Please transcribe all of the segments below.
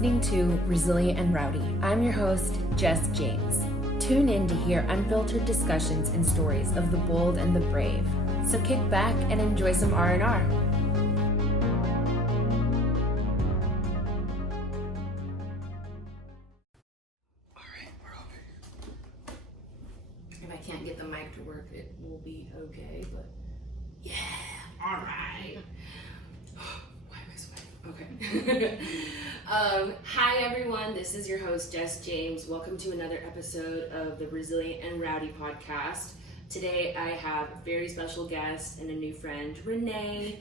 listening to Resilient and Rowdy. I'm your host, Jess James. Tune in to hear unfiltered discussions and stories of the bold and the brave. So kick back and enjoy some R&R. If I can't get the mic to work, it will be okay, but yeah, all right. Why am I sweating? Okay. Hi everyone, this is your host Jess James. Welcome to another episode of the Resilient and Rowdy podcast. Today I have a very special guest and a new friend, Renee.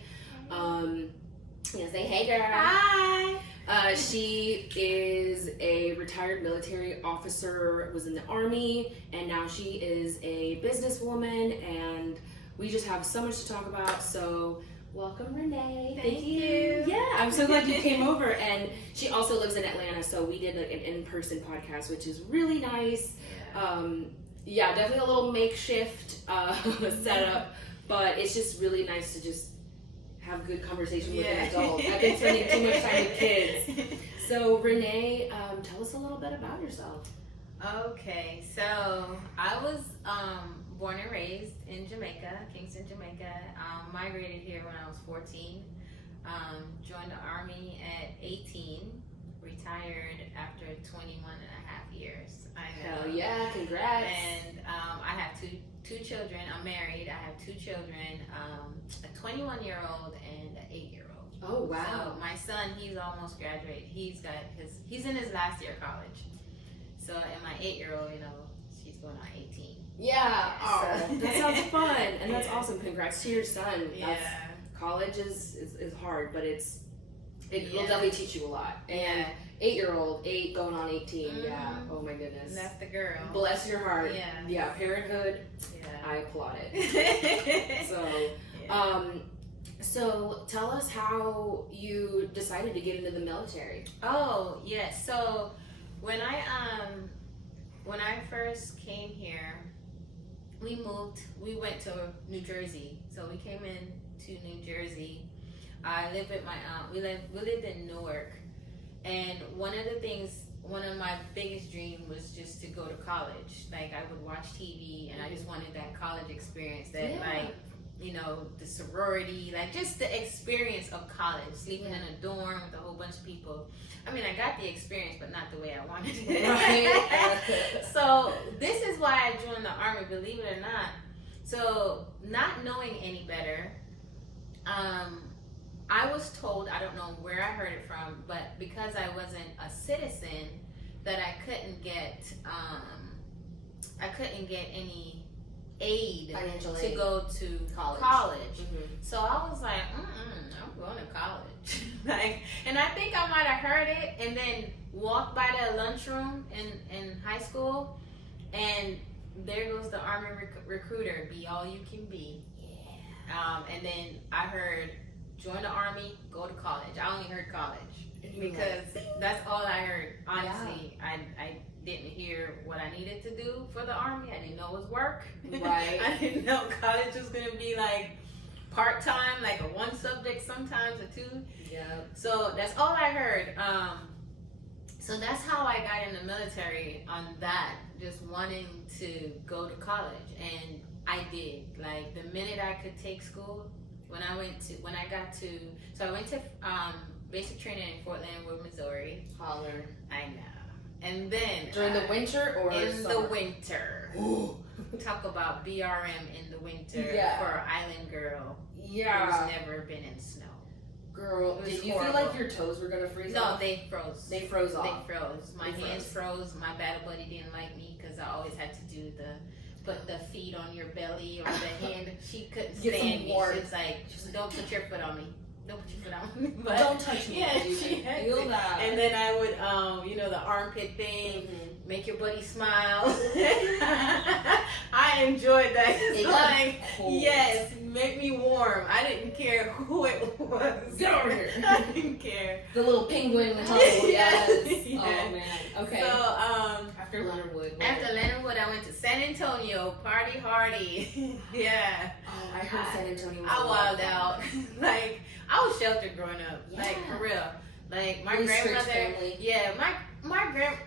Say hey girl. Hi. She is a retired military officer, was in the Army, and now she is a businesswoman, and we just have so much to talk about. So welcome, Renee. Thank you. Yeah, I'm so glad you came over. And she also lives in Atlanta, so we did like an in-person podcast, which is really nice. Yeah, definitely a little makeshift setup, but it's just really nice to just have good conversation with an adult. I've been spending too much time with kids. So Renee, tell us a little bit about yourself. Okay, so I was born and raised in Jamaica, Kingston, Jamaica. Migrated here when I was 14. Joined the Army at 18. Retired after 21 and a half years. I know. Hell yeah, congrats. And I have two children. I'm married. I have two children, a 21-year-old and an 8-year-old. Oh, wow. So my son, he's almost graduated. He's in his last year of college. So, and my 8-year-old, she's going on 18. Yeah. Oh, So. that sounds fun. And that's Yeah. awesome. Congrats to your son. Yeah. College is hard, but it will Yeah. definitely teach you a lot. And Yeah. 8-year-old, 8 going on 18. Mm-hmm. Yeah. Oh my goodness. And that's the girl. Bless your heart. Yeah. Yeah. Parenthood. Yeah. I applaud it. So tell us how you decided to get into the military. Oh, yes. So when I first came here, we went to New Jersey. So we came in to New Jersey. I lived with my aunt. We lived in Newark. And one of my biggest dreams was just to go to college. Like, I would watch TV and I just wanted that college experience, the sorority, like just the experience of college, sleeping in a dorm with a whole bunch of people. I mean, I got the experience, but not the way I wanted it. Right. So this is why I joined the Army, believe it or not. So not knowing any better, I was told, I don't know where I heard it from, but because I wasn't a citizen, that I couldn't get any aid Financial to aid. go to college. Mm-hmm. So I was like, I'm going to college. And I think I might have heard it and then walked by the lunchroom in high school, and there goes the Army recruiter, be all you can be. Yeah. And then I heard, join the Army, go to college. I only heard college because that's all I heard. Honestly, yeah. I didn't hear what I needed to do for the Army. I didn't know it was work. Right. I didn't know college was going to be like part-time, like a one subject sometimes, or two. Yeah. So that's all I heard. So that's how I got in the military, on that, just wanting to go to college. And I did. Like, the minute I could take school, I went to basic training in Fort Leonard Wood, Missouri. Holler. I know. And then during the winter or in summer? the winter. Talk about BRM in the winter for an island girl. Yeah. Who's never been in snow. Girl, did you horrible. feel like your toes were gonna freeze off? No, they froze. They froze off. They froze. My hands froze. My battle buddy didn't like me because I always had to do put the feet on your belly or the hand. She couldn't stand me. She was like, don't put your foot on me. Don't put your foot on me. But don't touch me. Yeah, she had feel to. that. And then I would, the armpit thing, make your buddy smile. I enjoyed that. It's like, yes, make me warm. I didn't care who it was. Get over here. I didn't care. The little penguin hug. Yes. Oh man. Okay. So after Leonard Wood. After Leonard Wood, I went to San Antonio, party hardy. Yeah. Oh, I heard San Antonio was I wilded out. Like, I was sheltered growing up. Yeah. Like, for real. Like my Really strict grandmother, family. yeah,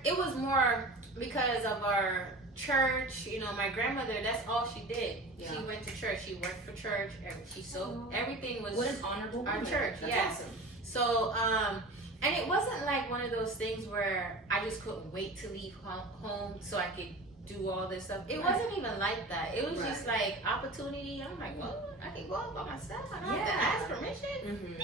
it was more because of our church. You know, my grandmother, that's all she did. Yeah. She went to church. She worked for church. She sold everything was What an honorable our woman. church. That's Yeah. awesome. So, and it wasn't like one of those things where I just couldn't wait to leave home so I could do all this stuff. It wasn't even like that. It was just like opportunity. I'm like, well, I can go out by myself. I don't have to ask permission.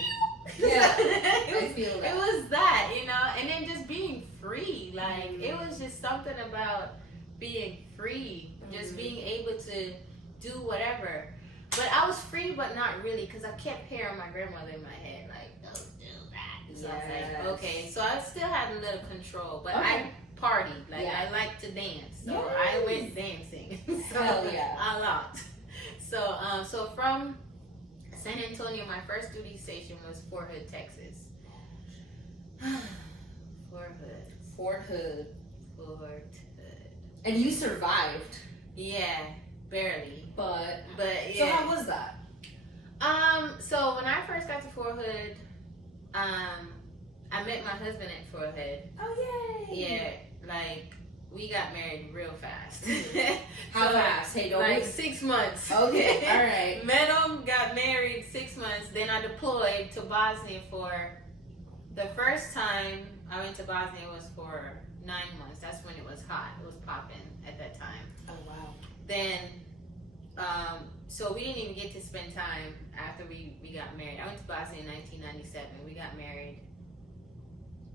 Yeah, I feel that. It was that, you know, and then just being free. Like it was just something about being free, just being able to do whatever. But I was free, but not really, because I kept hearing my grandmother in my head, like, don't do that. So I was like, okay. So I still had a little control, but I partied. Like I like to dance, so I went dancing. So Hell yeah. a lot. So from San Antonio, my first duty station was Fort Hood, Texas. Fort Hood. And you survived. Yeah, barely. But yeah. So how was that? So when I first got to Fort Hood, I met my husband at Fort Hood. Oh yay! Yeah, like we got married real fast. How fast? Hey, don't like wait. 6 months. Okay, all right. Met him, got married 6 months. Then I deployed to Bosnia for the first time I went to Bosnia was for 9 months. That's when it was hot. It was popping at that time. Oh wow. Then, so we didn't even get to spend time after we got married. I went to Bosnia in 1997. We got married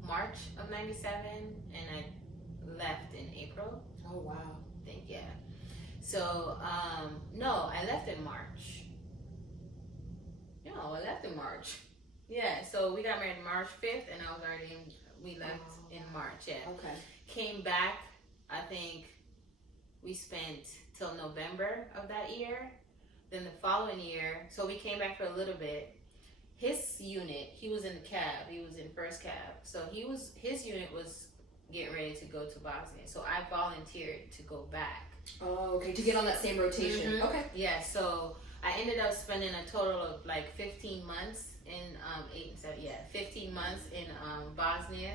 March of 97, and I left in April. Oh wow. I think, yeah. So, no, I left in March. No, I left in March. Yeah, so we got married March 5th, and I was already we left in March, yeah. Okay. Came back, I think we spent till November of that year. Then the following year, so we came back for a little bit. His unit, he was in the cab. He was in first cab. So his unit was getting ready to go to Bosnia. So I volunteered to go back. Oh, okay. To get on that same rotation. Mm-hmm. Okay. Yeah, so I ended up spending a total of like 15 months in 15 months in Bosnia.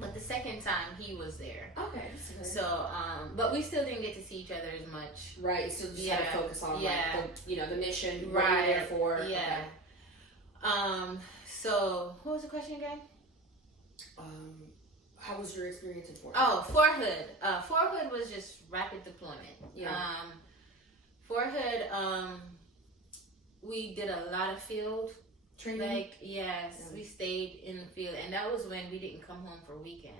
But the second time he was there. Okay. So, but we still didn't get to see each other as much. Right. So just had to focus on like the mission. What Right. you're there for. Yeah. Okay. So what was the question again? How was your experience in Fort Hood? Oh, Fort Hood. Fort Hood was just rapid deployment. Yeah. Fort Hood, we did a lot of field Training. Like, yes, we stayed in the field, and that was when we didn't come home for weekends.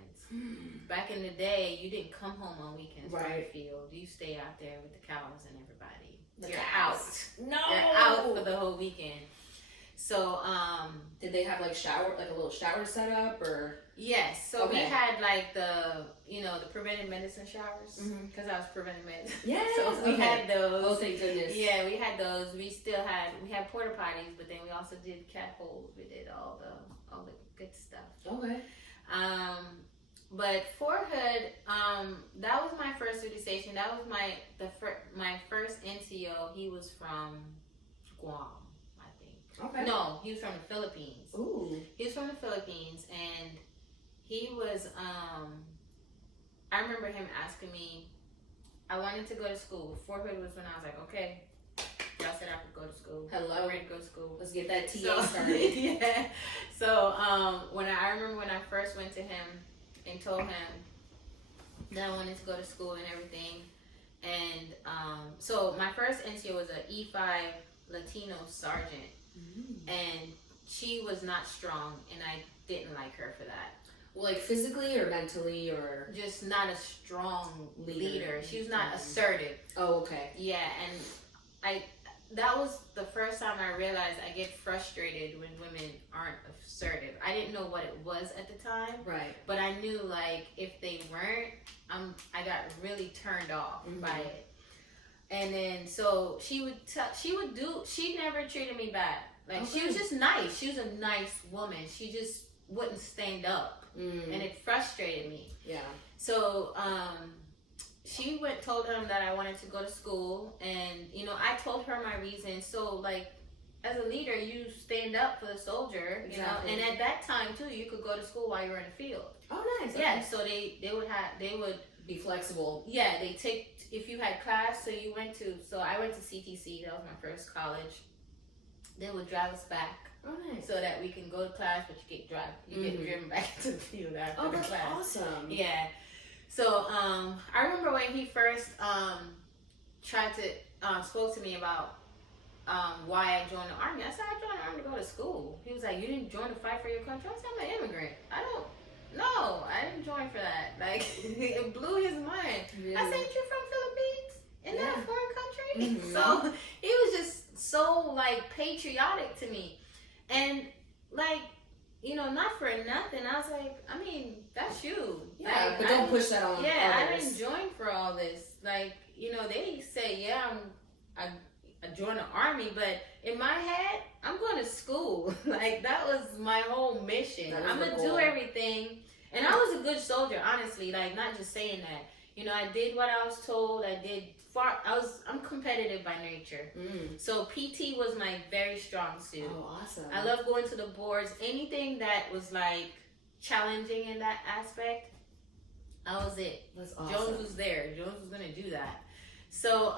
Back in the day, you didn't come home on weekends from the field. You stay out there with the cows and everybody. You're out. No. You're out for the whole weekend. So, did they have like a little shower set up, or? Yes. So we had like the preventive medicine showers because I was preventive medicine. Yeah. So we had those. Oh, thank goodness. Yeah, we had those. We had porta potties, but then we also did cat holes. We did all the good stuff. Okay. But Fort Hood, that was my first duty station. That was my first NCO. He was from Guam, I think. Okay. No, he was from the Philippines. Ooh. He was from the Philippines, and he was, I remember him asking me, I wanted to go to school. Fort Hood was when I was like, okay, y'all said I could go to school. Hello. I'm ready to go to school. Let's get that TA started. Yeah. So, I remember when I first went to him and told him that I wanted to go to school and everything. And, so my first NCO was an E5 Latino sergeant. And she was not strong, and I didn't like her for that. Like physically or mentally or? Just not a strong leader. She was not assertive. Oh, okay. Yeah, and that was the first time I realized I get frustrated when women aren't assertive. I didn't know what it was at the time. Right. But I knew like if they weren't, I got really turned off by it. And then so she never treated me bad. Like she was just nice. She was a nice woman. She just wouldn't stand up. And it frustrated me. Yeah. So she told him that I wanted to go to school, and I told her my reason. So like as a leader, you stand up for the soldier, you Exactly. know. And at that time too, you could go to school while you were in the field. Oh, nice. Yeah, Okay. so they would Be flexible. yeah, they take, if you had class, so I went to CTC, that was my first college. They would drive us back Oh, nice. so that we can go to class, but you get driven back into the field after Oh, the that's class. awesome. Yeah. So I remember when he first tried to spoke to me about why I joined the army. I said, I joined the army to go to school. He was like, you didn't join to fight for your country? I said, I'm an immigrant. I didn't join for that. Like, it blew his mind. Really? I said, you're from Philippines? In that Yeah. foreign country? Mhm. So he was just so, like, patriotic to me. And, like, you know, not for nothing. I was like, I mean, that's you. Yeah, Like, but don't push that on yeah, I others. didn't join for all this. Like, you know, they say, yeah, I joined the army, but in my head, I'm going to school. Like, that was my whole mission. That was I'm the going to goal. do everything. And I was a good soldier, honestly. Like, not just saying that. You know, I did what I was told. I'm competitive by nature. Mm. So PT was my very strong suit. Oh, awesome. I love going to the boards. Anything that was like challenging in that aspect, I was it. That's awesome. Jones was there. Jones was gonna do that. So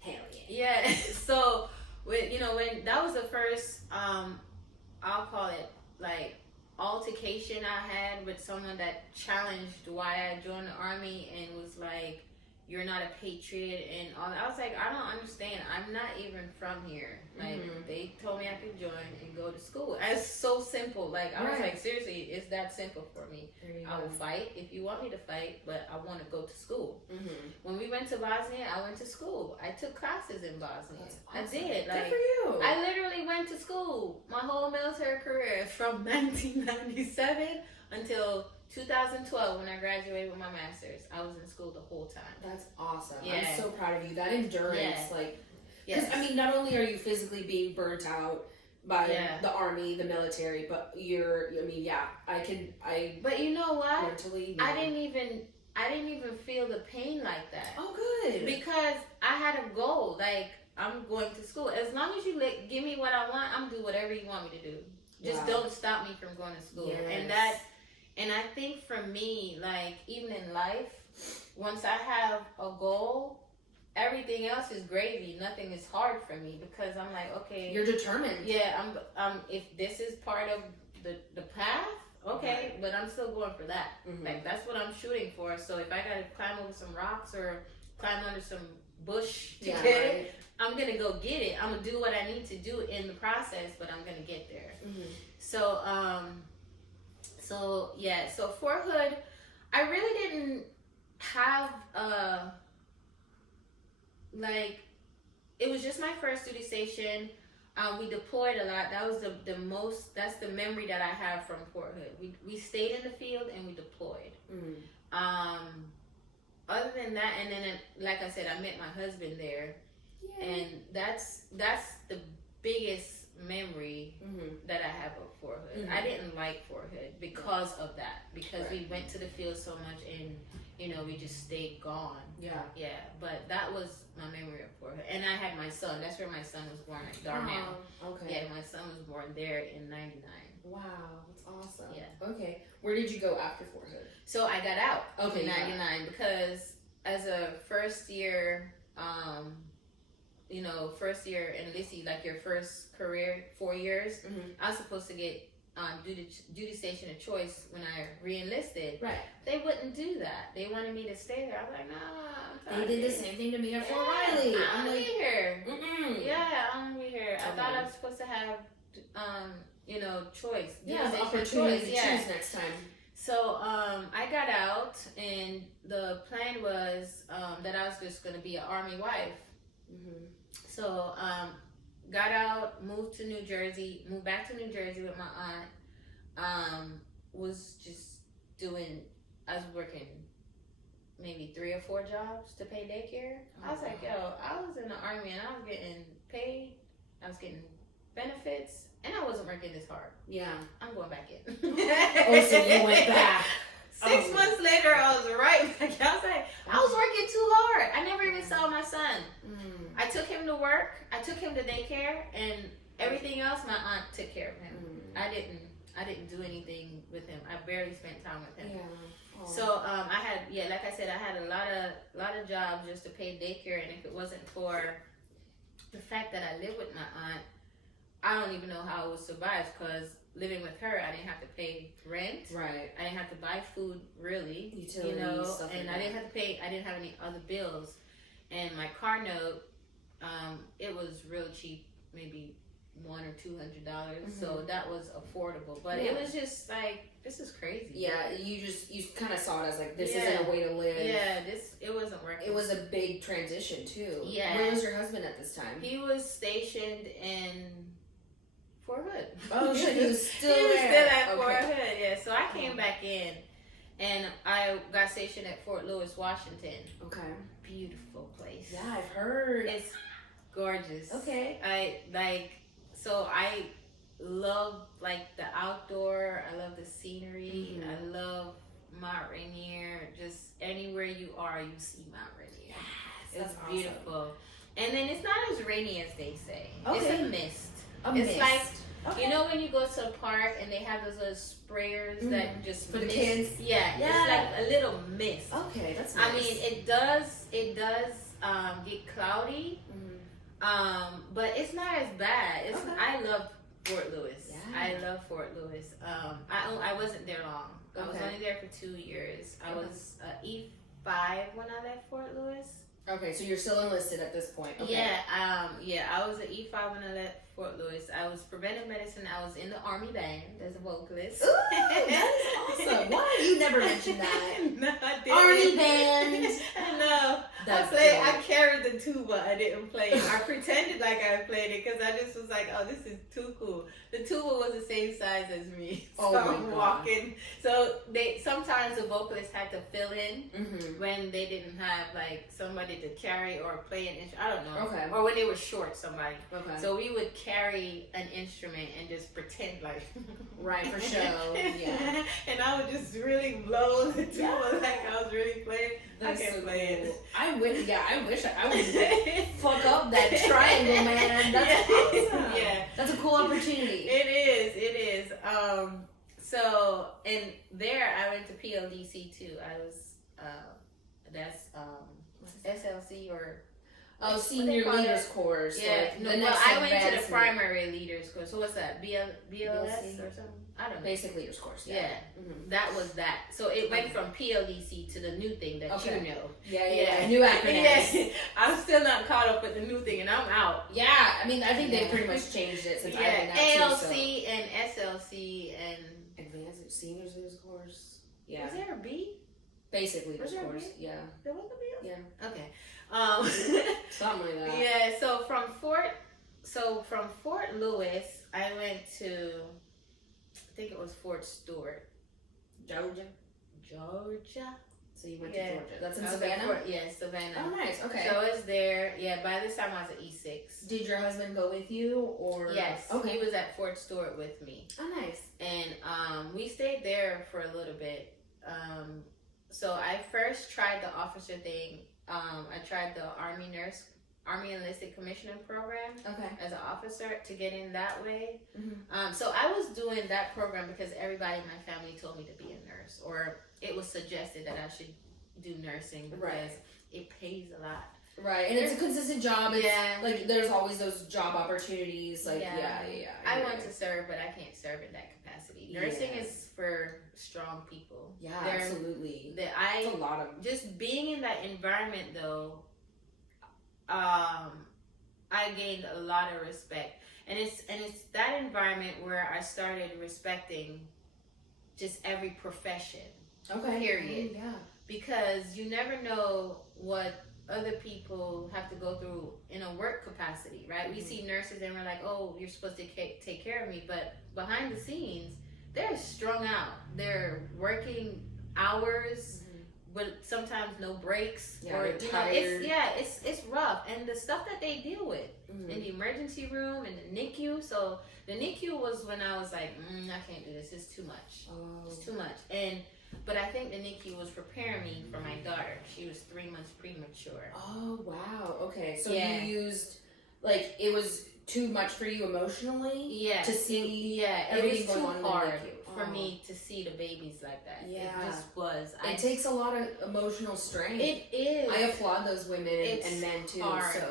Hell yeah. So when that was the first I'll call it like altercation I had with someone that challenged why I joined the army and was like, you're not a patriot and all that. I was like, I don't understand. I'm not even from here. Like, they told me I could join and go to school. It's so simple. Like, I was like, seriously, it's that simple for me. I will fight if you want me to fight, but I want to go to school. Mm-hmm. When we went to Bosnia, I went to school. I took classes in Bosnia. That's I awesome. did. Like, good for you. I literally went to school my whole military career from 1997 until 2012 when I graduated with my master's. I was in school the whole time. That's awesome. Yeah. I'm so proud of you. That endurance, Yeah. like, because I mean, not only are you physically being burnt out by the army, the military, but But you know what? mentally. I didn't even feel the pain like that. Oh, good. Because I had a goal. Like, I'm going to school. As long as you give me what I want, I'm gonna do whatever you want me to do. Just don't stop me from going to school. Yes. And I think for me, like, even in life, once I have a goal, everything else is gravy. Nothing is hard for me because I'm like, okay. You're determined. Yeah, I'm if this is part of the path, okay, but I'm still going for that. Mm-hmm. Like, that's what I'm shooting for. So if I gotta climb over some rocks or climb under some bush to get it, I'm gonna go get it. I'm gonna do what I need to do in the process, but I'm gonna get there. Mm-hmm. So Fort Hood, I really didn't have it was just my first duty station. We deployed a lot. That was that's the memory that I have from Fort Hood. We stayed in the field and we deployed. Mm-hmm. Other than that, and then like I said, I met my husband there. And that's the biggest memory that I have of Fort Hood. I didn't like Fort Hood because of that. Because we went to the field so much and, we just stayed gone. Yeah, but that was my memory of Fort Hood. And I had my son. That's where my son was born at Darnell. Okay. Yeah, my son was born there in 99. Wow, that's awesome. Yeah. Okay. Where did you go after Fort Hood? So I got out in 99 because as a first year first year enlistee, like your first career, 4 years, I was supposed to get duty station of choice when I re-enlisted. Right. They wouldn't do that. They wanted me to stay there. I was like, nah. They did the same thing to me at Fort Riley. I'm like, be here. Yeah, I'm gonna be here. I thought I was supposed to have, choice. Yeah, Duty the station opportunity choice. to choose next time. So I got out, and the plan was that I was just gonna be an army wife. So got out, moved back to New Jersey with my aunt. Was just I was working maybe 3 or 4 jobs to pay daycare. I was like, I was in the army and I was getting paid, I was getting benefits, and I wasn't working this hard. Yeah. I'm going back in. So you went back. 6 months later, I was right back. I was like, I was working too hard. I never even saw my son. I took him to work. I took him to daycare, and Everything else, my aunt took care of him. I didn't do anything with him. I barely spent time with him. Yeah. So I had, like I said, I had a lot of jobs just to pay daycare, and if it wasn't for the fact that I live with my aunt, I don't even know how I would survive, because living with her, I didn't have to pay rent. Right. I didn't have to buy food, really. Utilities, stuff and like I didn't have to pay. I didn't have any other bills, and my car note, it was real cheap, maybe $100 or $200. So that was affordable. But it was just like, this is crazy. Yeah, you kind of saw it as like, this isn't a way to live. Yeah, it wasn't working. It was a big transition too. Yeah. Where was your husband at this time? He was stationed in Fort Hood. Oh shit, he was still He was there. still at Fort Hood, yeah. So I came back in, and I got stationed at Fort Lewis, Washington. Okay. Beautiful place. Yeah, I've heard. It's gorgeous. Okay. I love like the outdoor. I love the scenery. I love Mount Rainier. Just anywhere you are, you see Mount Rainier. Yes, It's beautiful. And then it's not as rainy as they say. Okay. It's a mist. It's like, you know when you go to a park and they have those little sprayers that just for the mist? kids. Yeah, it's like a little mist. Okay, that's nice. I mean, it does get cloudy, but it's not as bad. I love Fort Lewis. Yeah. I love Fort Lewis. I wasn't there long. I was only there for 2 years. I was E5 when I left Fort Lewis. Okay, so you're still enlisted at this point. Okay. Yeah, I was an E5 when I left Fort Lewis. I was preventive medicine. I was in the Army band as a vocalist. Ooh, that is awesome. Why you never mentioned that? No, I didn't. Army band. No, That's I carried the tuba. I didn't play it. I pretended like I played it because I just was like, oh, this is too cool. The tuba was the same size as me. So Oh my I'm God. walking. So sometimes the vocalists had to fill in when they didn't have like somebody to carry or play an instrument. I don't know. Okay. Or when they were short, somebody. Okay. So we would carry an instrument and just pretend like. Right, for show. Yeah. And I would just really blow the tuba like I was really playing. That's I can't so play cool. it. I wish I would fuck up that triangle, man. That's awesome. Yeah. That's a cool opportunity. It is. So, and there I went to PLDC too. I was, that's SLC or... Oh, senior leaders course. Yeah, like no, the well, next I went to the advancement. primary leaders course. So what's that? BLS or something? I don't know. Basic leaders course. Yeah, that was that. So it went from PLDC to the new thing that you know. Yeah. New acronyms. Yeah. I'm still not caught up with the new thing, and I'm out. Yeah, I mean, I think they've pretty much changed it since I've been out ALC and SLC and advanced senior leaders course. Yeah. Was there a B? Basic leaders Was there a course. B? Yeah. There was a B. Yeah. Okay. Something like that. Yeah. So from Fort Lewis, I went to, I think it was Fort Stewart, Georgia. So you went to Georgia. That's in Savannah? Savannah. Oh, nice. Okay. So it's there. Yeah, by this time I was at E6. Did your husband go with you, or? Yes. Okay. He was at Fort Stewart with me. Oh, nice. And we stayed there for a little bit. So I first tried the officer thing. I tried the Army Enlisted Commissioning Program as an officer to get in that way. So I was doing that program because everybody in my family told me to be a nurse, or it was suggested that I should do nursing because it pays a lot. Right, and it's a consistent job. It's, like there's always those job opportunities. Like I want to serve, but I can't serve in that capacity. Nursing is for strong people. Yeah, absolutely. It's a lot of just being in that environment though. I gained a lot of respect, and it's that environment where I started respecting just every profession. Okay. Period. Yeah. Because you never know what other people have to go through in a work capacity, right? We see nurses and we're like, oh, you're supposed to take care of me, but behind the scenes, they're strung out. They're working hours with sometimes no breaks, or it's rough, and the stuff that they deal with in the emergency room and the NICU. So the NICU was when I was like, I can't do this. It's too much. It's too much. But I think the NICU was preparing me for my daughter. She was 3 months premature. Oh wow. Okay. So you used, like, it was too much for you emotionally. Yeah. To see it everything was going too on in the hard NICU. for me to see the babies like that. Yeah. It just was. It takes a lot of emotional strength. It is. I applaud those women and men too. Hard.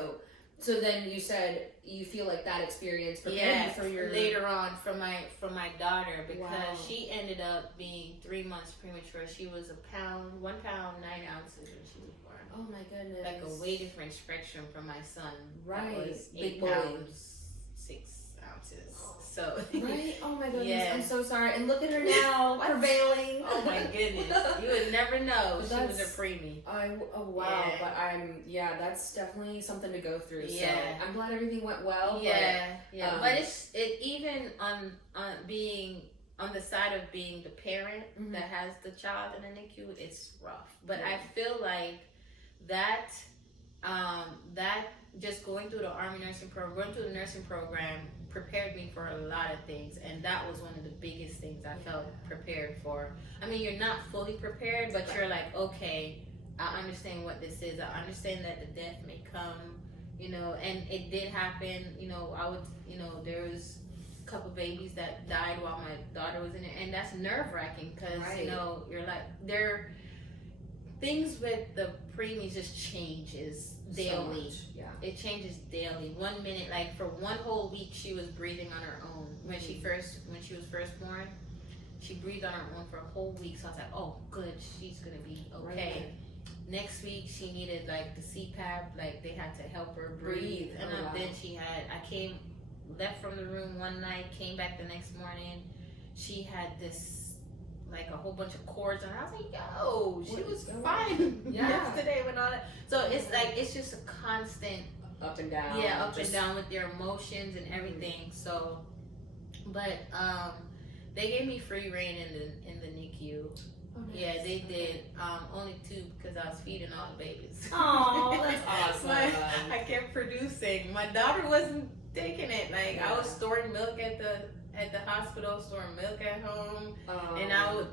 So then you said you feel like that experience prepared you for your later on for my daughter, because Wow. she ended up being 3 months premature. She was 1 pound 9 ounces when she was born. Oh my goodness. Like a way different spectrum from my son. Right. That was Big 8 boy. pounds 6 ounces. So Right? Oh my goodness. Yeah. I'm so sorry. And look at her now, prevailing. Oh my goodness. You would never know But she was a that's- preemie. Oh wow. Yeah. But that's definitely something to go through. Yeah. So I'm glad everything went well. Yeah. but it even on being on the side of being the parent Mhm. that has the child in the NICU, it's rough. But Yeah. I feel like that just going through the going through the nursing program prepared me for a lot of things, and that was one of the biggest things I felt prepared for. I mean, you're not fully prepared, but you're like, okay, I understand what this is. I understand that the death may come, and it did happen. There was a couple babies that died while my daughter was in it, and that's nerve-wracking because, Right. you're like, things with the preemies just changes daily. So much. Yeah. It changes daily. 1 minute, like for one whole week, she was breathing on her own. When she was first born, she breathed on her own for a whole week. So I was like, oh, good, she's gonna be okay. Right. Next week, she needed like the CPAP, like they had to help her breathe. And Oh, wow. then I left from the room one night, came back the next morning. She had this like a whole bunch of cords, and I was like, yo, she What was is going fine Yeah. yesterday with all that. So it's like, it's just a constant, Up and down. up just- and down with your emotions and everything. So, but they gave me free reign in the NICU. Oh, nice. Yeah, they did. Only 2 because I was feeding all the babies. Oh, that's awesome. I kept producing. My daughter wasn't taking it. Like I was storing milk at the hospital, storing milk at home. And I would,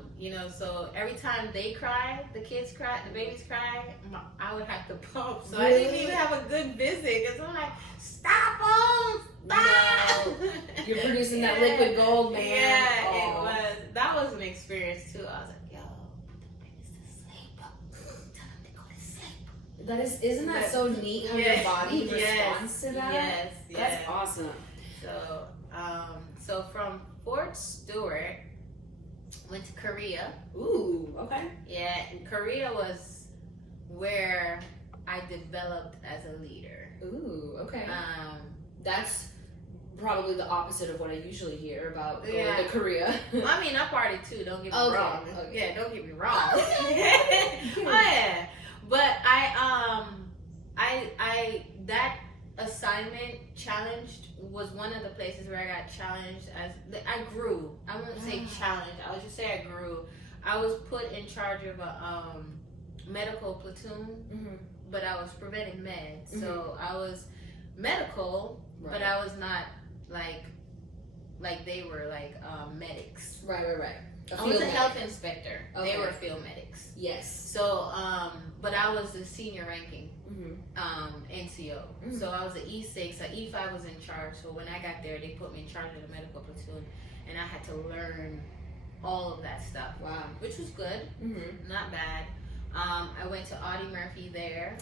so every time they cry, the kids cry, the babies cry, I would have to pump. So I didn't even have a good visit because I'm like, stop them, stop. No. You're producing that liquid gold, man. Yeah, Oh. it was. That was an experience too. I was like, yo, put the babies to sleep. Tell them to go to sleep. Isn't that so neat how your body responds to that? Yes, That's awesome. So from Fort Stewart, went to Korea. Ooh, okay. Yeah, and Korea was where I developed as a leader. Ooh, okay. That's probably the opposite of what I usually hear about going to Korea. I mean, I partied too. Don't get me Okay, wrong. okay. Yeah, don't get me wrong. Oh, yeah. But I that assignment challenged was one of the places where I got challenged I grew. I won't say challenged. I would just say I grew. I was put in charge of a medical platoon, but I was preventing meds. So I was medical, but I was not like they were like medics. Right. I was a health inspector. Okay. They were field medics. Yes. So, but I was the senior ranking NCO. So I was an E6. An E5 was in charge. So when I got there, they put me in charge of the medical platoon, and I had to learn all of that stuff. Wow. Which was good. Not bad. I went to Audie Murphy there.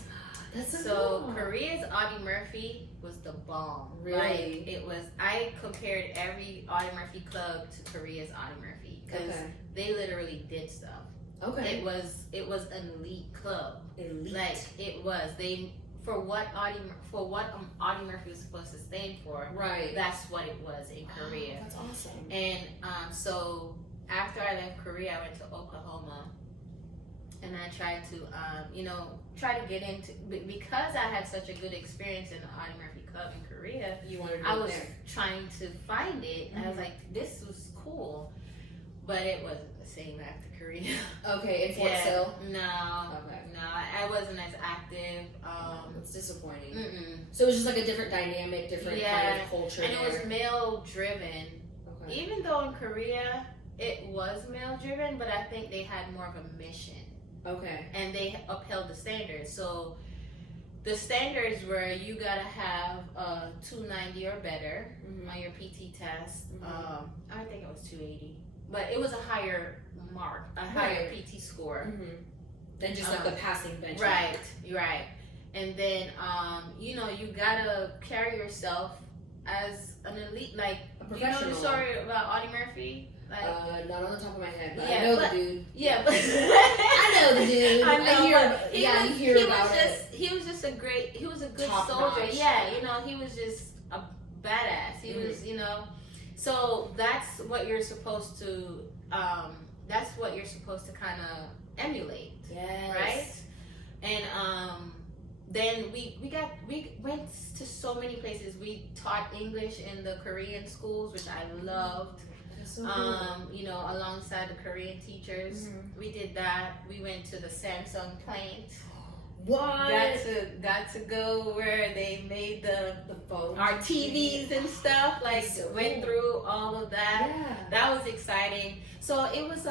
That's So cool. Korea's Audie Murphy was the bomb. Really? Like, it was. I compared every Audie Murphy club to Korea's Audie Murphy because they literally did stuff. Okay. It was an elite club. Elite. Like it was. For what Audie Murphy was supposed to stand for. Right. That's what it was in Korea. That's awesome. And so after I left Korea, I went to Oklahoma, and I tried to try to get into, because I had such a good experience in the Audie Murphy Club in Korea. You wanted to I go was there. trying to find it. I was like, this was cool, but it wasn't the same after Korea. Okay, in Fort Sill? No. Okay. No, I wasn't as active. That's disappointing. Mm-mm. So it was just like a different dynamic, different kind of culture and there. it was male driven. Okay. Even though in Korea it was male driven, but I think they had more of a mission. Okay. And they upheld the standards. So the standards were you gotta have a 290 or better on your PT test. I think it was 280, but it was a higher mark, a higher PT score than just like the passing benchmark. Right. And then you know, you gotta carry yourself as an elite, like A professional. You know the story about Audie Murphy? Like, not on the top of my head, but Yeah, I know but- the dude. yeah, but I know the dude. I know, you hear about it. He was just a good Top soldier. notch. Yeah, you know, he was just a badass. He was, you know, so that's what you're supposed to, kind of emulate, Yes. right? And then we went to so many places. We taught English in the Korean schools, which I loved. That's so cool. You know, alongside the Korean teachers. We did that. We went to the Samsung plant. What? Got to go where they made the phone. our TVs and stuff. Like So went cool. through all of that. Yeah. That was exciting. So it was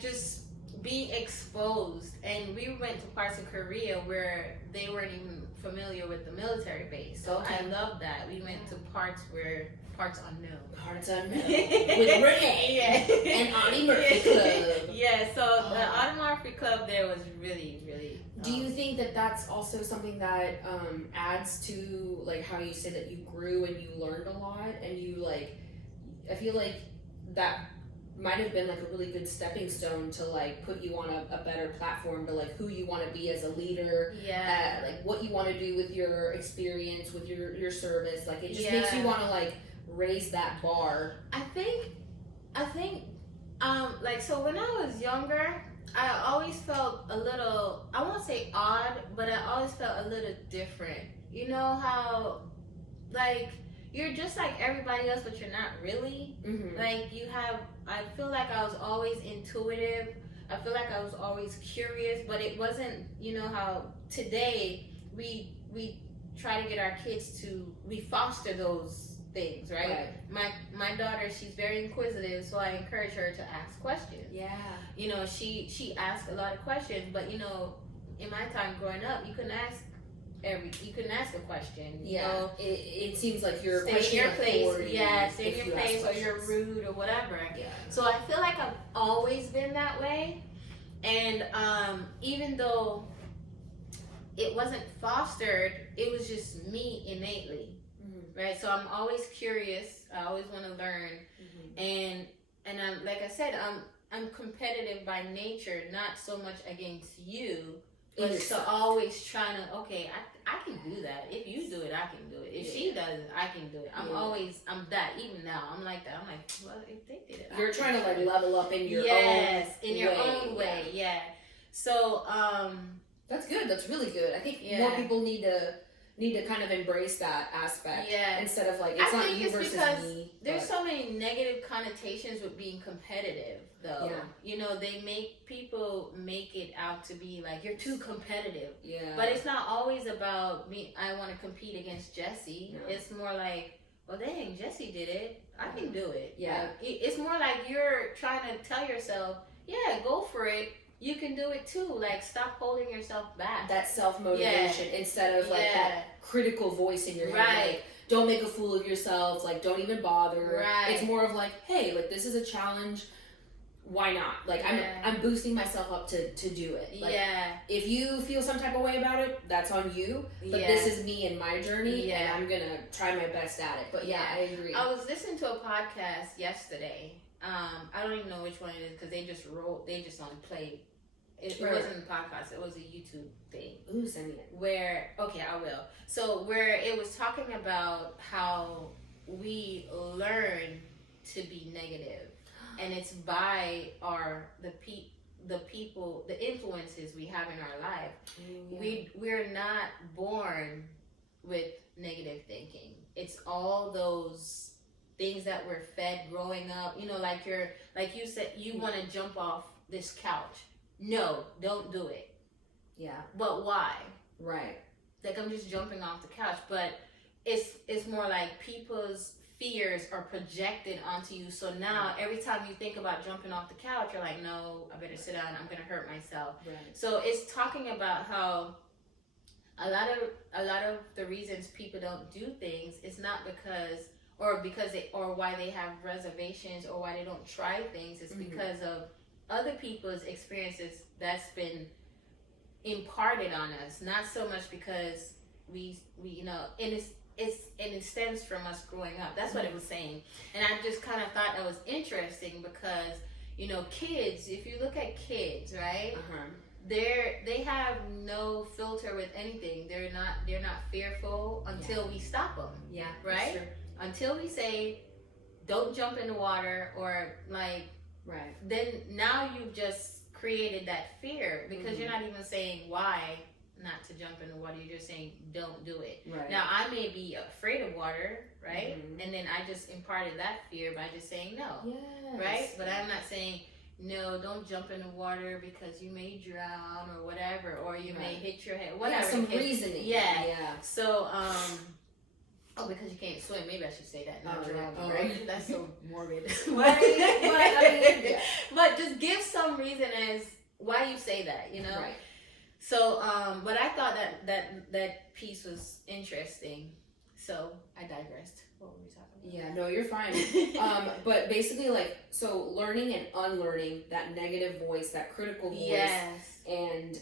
just being exposed, and we went to parts of Korea where they weren't even familiar with the military base. So Okay. I love that. We went to parts unknown. Hearts Unknown with Renee and Audie Murphy Club. Yeah, so the Audie Murphy Club there was really, really. Do you think that that's also something that adds to like how you say that you grew and you learned a lot and you like? I feel like that might have been like a really good stepping stone to like put you on a better platform to like who you want to be as a leader. Yeah. Like what you want to do with your experience, with your service. Like it just makes Yeah. you want to like raise that bar. I think, like, so when I was younger, I always felt a little, I won't say odd, but I always felt a little different. You know how, like, you're just like everybody else, but you're not really. Like, I feel like I was always intuitive. I feel like I was always curious, but it wasn't, you know how today we try to get our kids to, we foster those things, right? My daughter, she's very inquisitive, so I encourage her to ask questions. Yeah. You know, she asks a lot of questions, but you know, in my time growing up, you couldn't ask a question. You know, it seems like you're stay in questioning your place. authority Yeah, stay in if your you ask place, or you're questions. rude or whatever. Yeah. So I feel like I've always been that way, and even though it wasn't fostered, it was just me innately. Right, so I'm always curious. I always want to learn, and I'm, like I said, I'm competitive by nature, not so much against you, but to always trying to, okay, I can do that. If you do it, I can do it. If she does it, I can do it. I'm that. Even now, I'm like that. I'm like, well, if they did it, You're trying to like level up in your own way. Yeah. So that's good. That's really good. I think more people need to kind of embrace that aspect. Yeah. Instead of like it's I not think you it's versus because me. there's so many negative connotations with being competitive, though. Yeah. You know, people make it out to be like you're too competitive. Yeah. But it's not always about me. I want to compete against Jesse. No. It's more like, well, dang, Jesse did it. I can do it. Yeah. Like, it's more like you're trying to tell yourself, yeah, go for it. You can do it too. Like, stop holding yourself back. That self-motivation instead of like that critical voice in your head. Right. Like, don't make a fool of yourself. Like, don't even bother. Right. It's more of like, hey, like this is a challenge. Why not? Like I'm boosting myself up to do it. Like, if you feel some type of way about it, that's on you. But this is me and my journey, and I'm gonna try my best at it. But I agree. I was listening to a podcast yesterday. I don't even know which one it is because they just on play. It wasn't a podcast. It was a YouTube thing. Ooh, send me it. I will. So where it was talking about how we learn to be negative, and it's by the people, the influences we have in our life. We're not born with negative thinking. It's all those things that we're fed growing up. You know, like you said, you want to jump off this couch. No, don't do it. Yeah. But why? Right. Like, I'm just jumping off the couch, but it's more like people's fears are projected onto you. So now every time you think about jumping off the couch, you're like, no, I better sit down. I'm gonna hurt myself. Right. So it's talking about how a lot of the reasons people don't do things is not because they, or why they have reservations or why they don't try things. It's because of other people's experiences that's been imparted on us, not so much because we you know, and it stems from us growing up. That's what it was saying. And I just kind of thought that was interesting because, you know, kids, if you look at kids, right? They have no filter with anything. They're not fearful until we stop them. Yeah. Right? Until we say, don't jump in the water, or like, right. Then now you've just created that fear because you're not even saying why not to jump in the water. You're just saying don't do it. Right. Now I may be afraid of water, right? And then I just imparted that fear by just saying no. Yes. Right? But I'm not saying no, don't jump in the water because you may drown or whatever, or you may hit your head. Whatever. Yeah, some reasoning. Yeah. Yeah. So oh, because you can't swim. Maybe I should say that. Not drown, right? That's so morbid. But just give some reason as why you say that, you know? Right. So, but I thought that piece was interesting. So I digressed. What were we talking about? Yeah, no, you're fine. But basically, like, so learning and unlearning that negative voice, that critical voice, and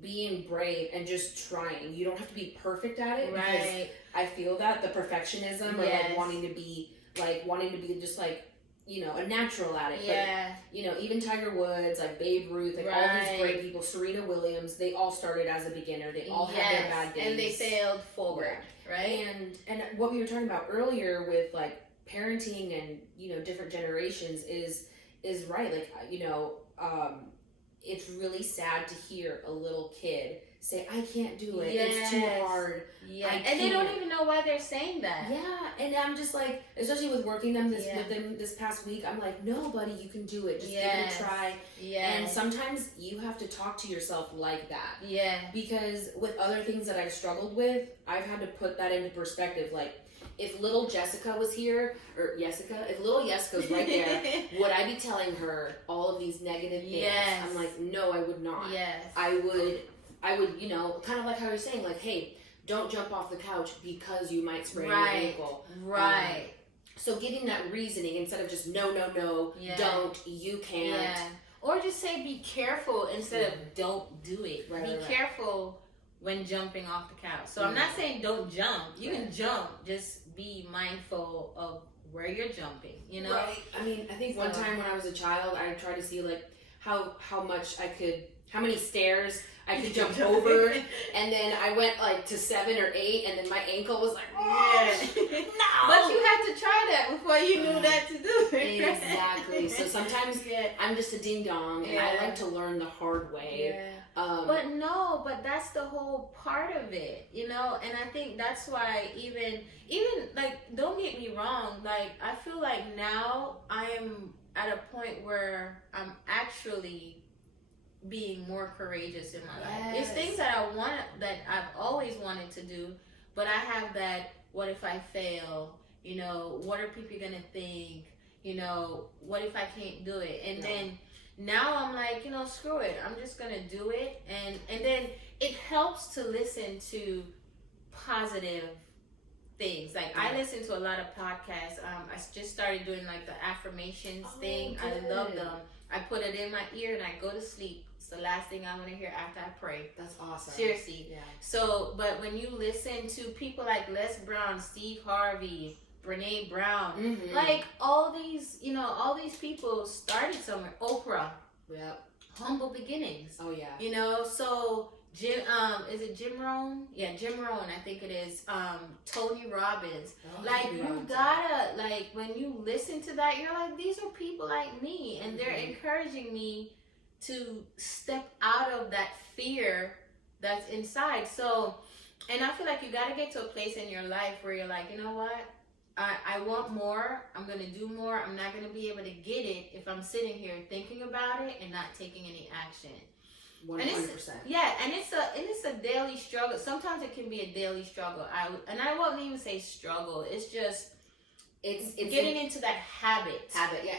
being brave and just trying. You don't have to be perfect at it, because I feel that the perfectionism or like wanting to be just like, you know, a natural at it. Yeah. But, you know, even Tiger Woods, like Babe Ruth, like all these great people, Serena Williams, they all started as a beginner. They all had their bad days. And they failed forward, right? And what we were talking about earlier with like parenting and, you know, different generations is right. Like, you know, it's really sad to hear a little kid say, I can't do it. It's too hard. Yeah. And they don't even know why they're saying that. Yeah. And I'm just like, especially with working with them this past week, I'm like, no, buddy, you can do it. Just give it a try. Yeah. And sometimes you have to talk to yourself like that. Yeah. Because with other things that I've struggled with, I've had to put that into perspective. Like, if little Jessica was here, or if little Jessica was right there, would I be telling her all of these negative things? Yes. I'm like, no, I would not. Yes. I would, you know, kind of like how you're saying, like, hey, don't jump off the couch because you might sprain your ankle. Right. So giving that reasoning instead of just no, don't, you can't. Yeah. Or just say be careful instead of don't do it. Be careful when jumping off the couch. So I'm not saying don't jump. You can jump. Just be mindful of where you're jumping, you know? Right. I mean, I think one time when I was a child, I tried to see like how many stairs I could jump over, and then I went like to 7 or 8, and then my ankle was like, no. But you had to try that before you knew that to do it. Exactly. So sometimes I'm just a ding dong, and I like to learn the hard way. Yeah. But that's the whole part of it, you know. And I think that's why even like, don't get me wrong, like I feel like now I am at a point where I'm actually being more courageous in my life. It's things that I've always wanted to do, but I have that, what if I fail? You know, what are people gonna think? You know, what if I can't do it? And then now I'm like, you know, screw it. I'm just gonna do it. And then it helps to listen to positive things. Like I listen to a lot of podcasts. I just started doing like the affirmations thing. Good. I love them. I put it in my ear and I go to sleep. It's the last thing I want to hear after I pray. That's awesome. Seriously. Yeah. So, but when you listen to people like Les Brown, Steve Harvey, Brene Brown, like all these people started somewhere. Oprah. Yep. Humble beginnings. Oh yeah. You know, so Jim, is it Jim Rohn? Yeah, Jim Rohn, I think it is. Tony Robbins. You gotta, like, when you listen to that, you're like, these are people like me, and they're encouraging me to step out of that fear that's inside. So, and I feel like you gotta get to a place in your life where you're like, you know what? I want more. I'm gonna do more. I'm not gonna be able to get it if I'm sitting here thinking about it and not taking any action. 100%. And it's a daily struggle. Sometimes it can be a daily struggle. I won't even say struggle. It's just it's getting into that habit.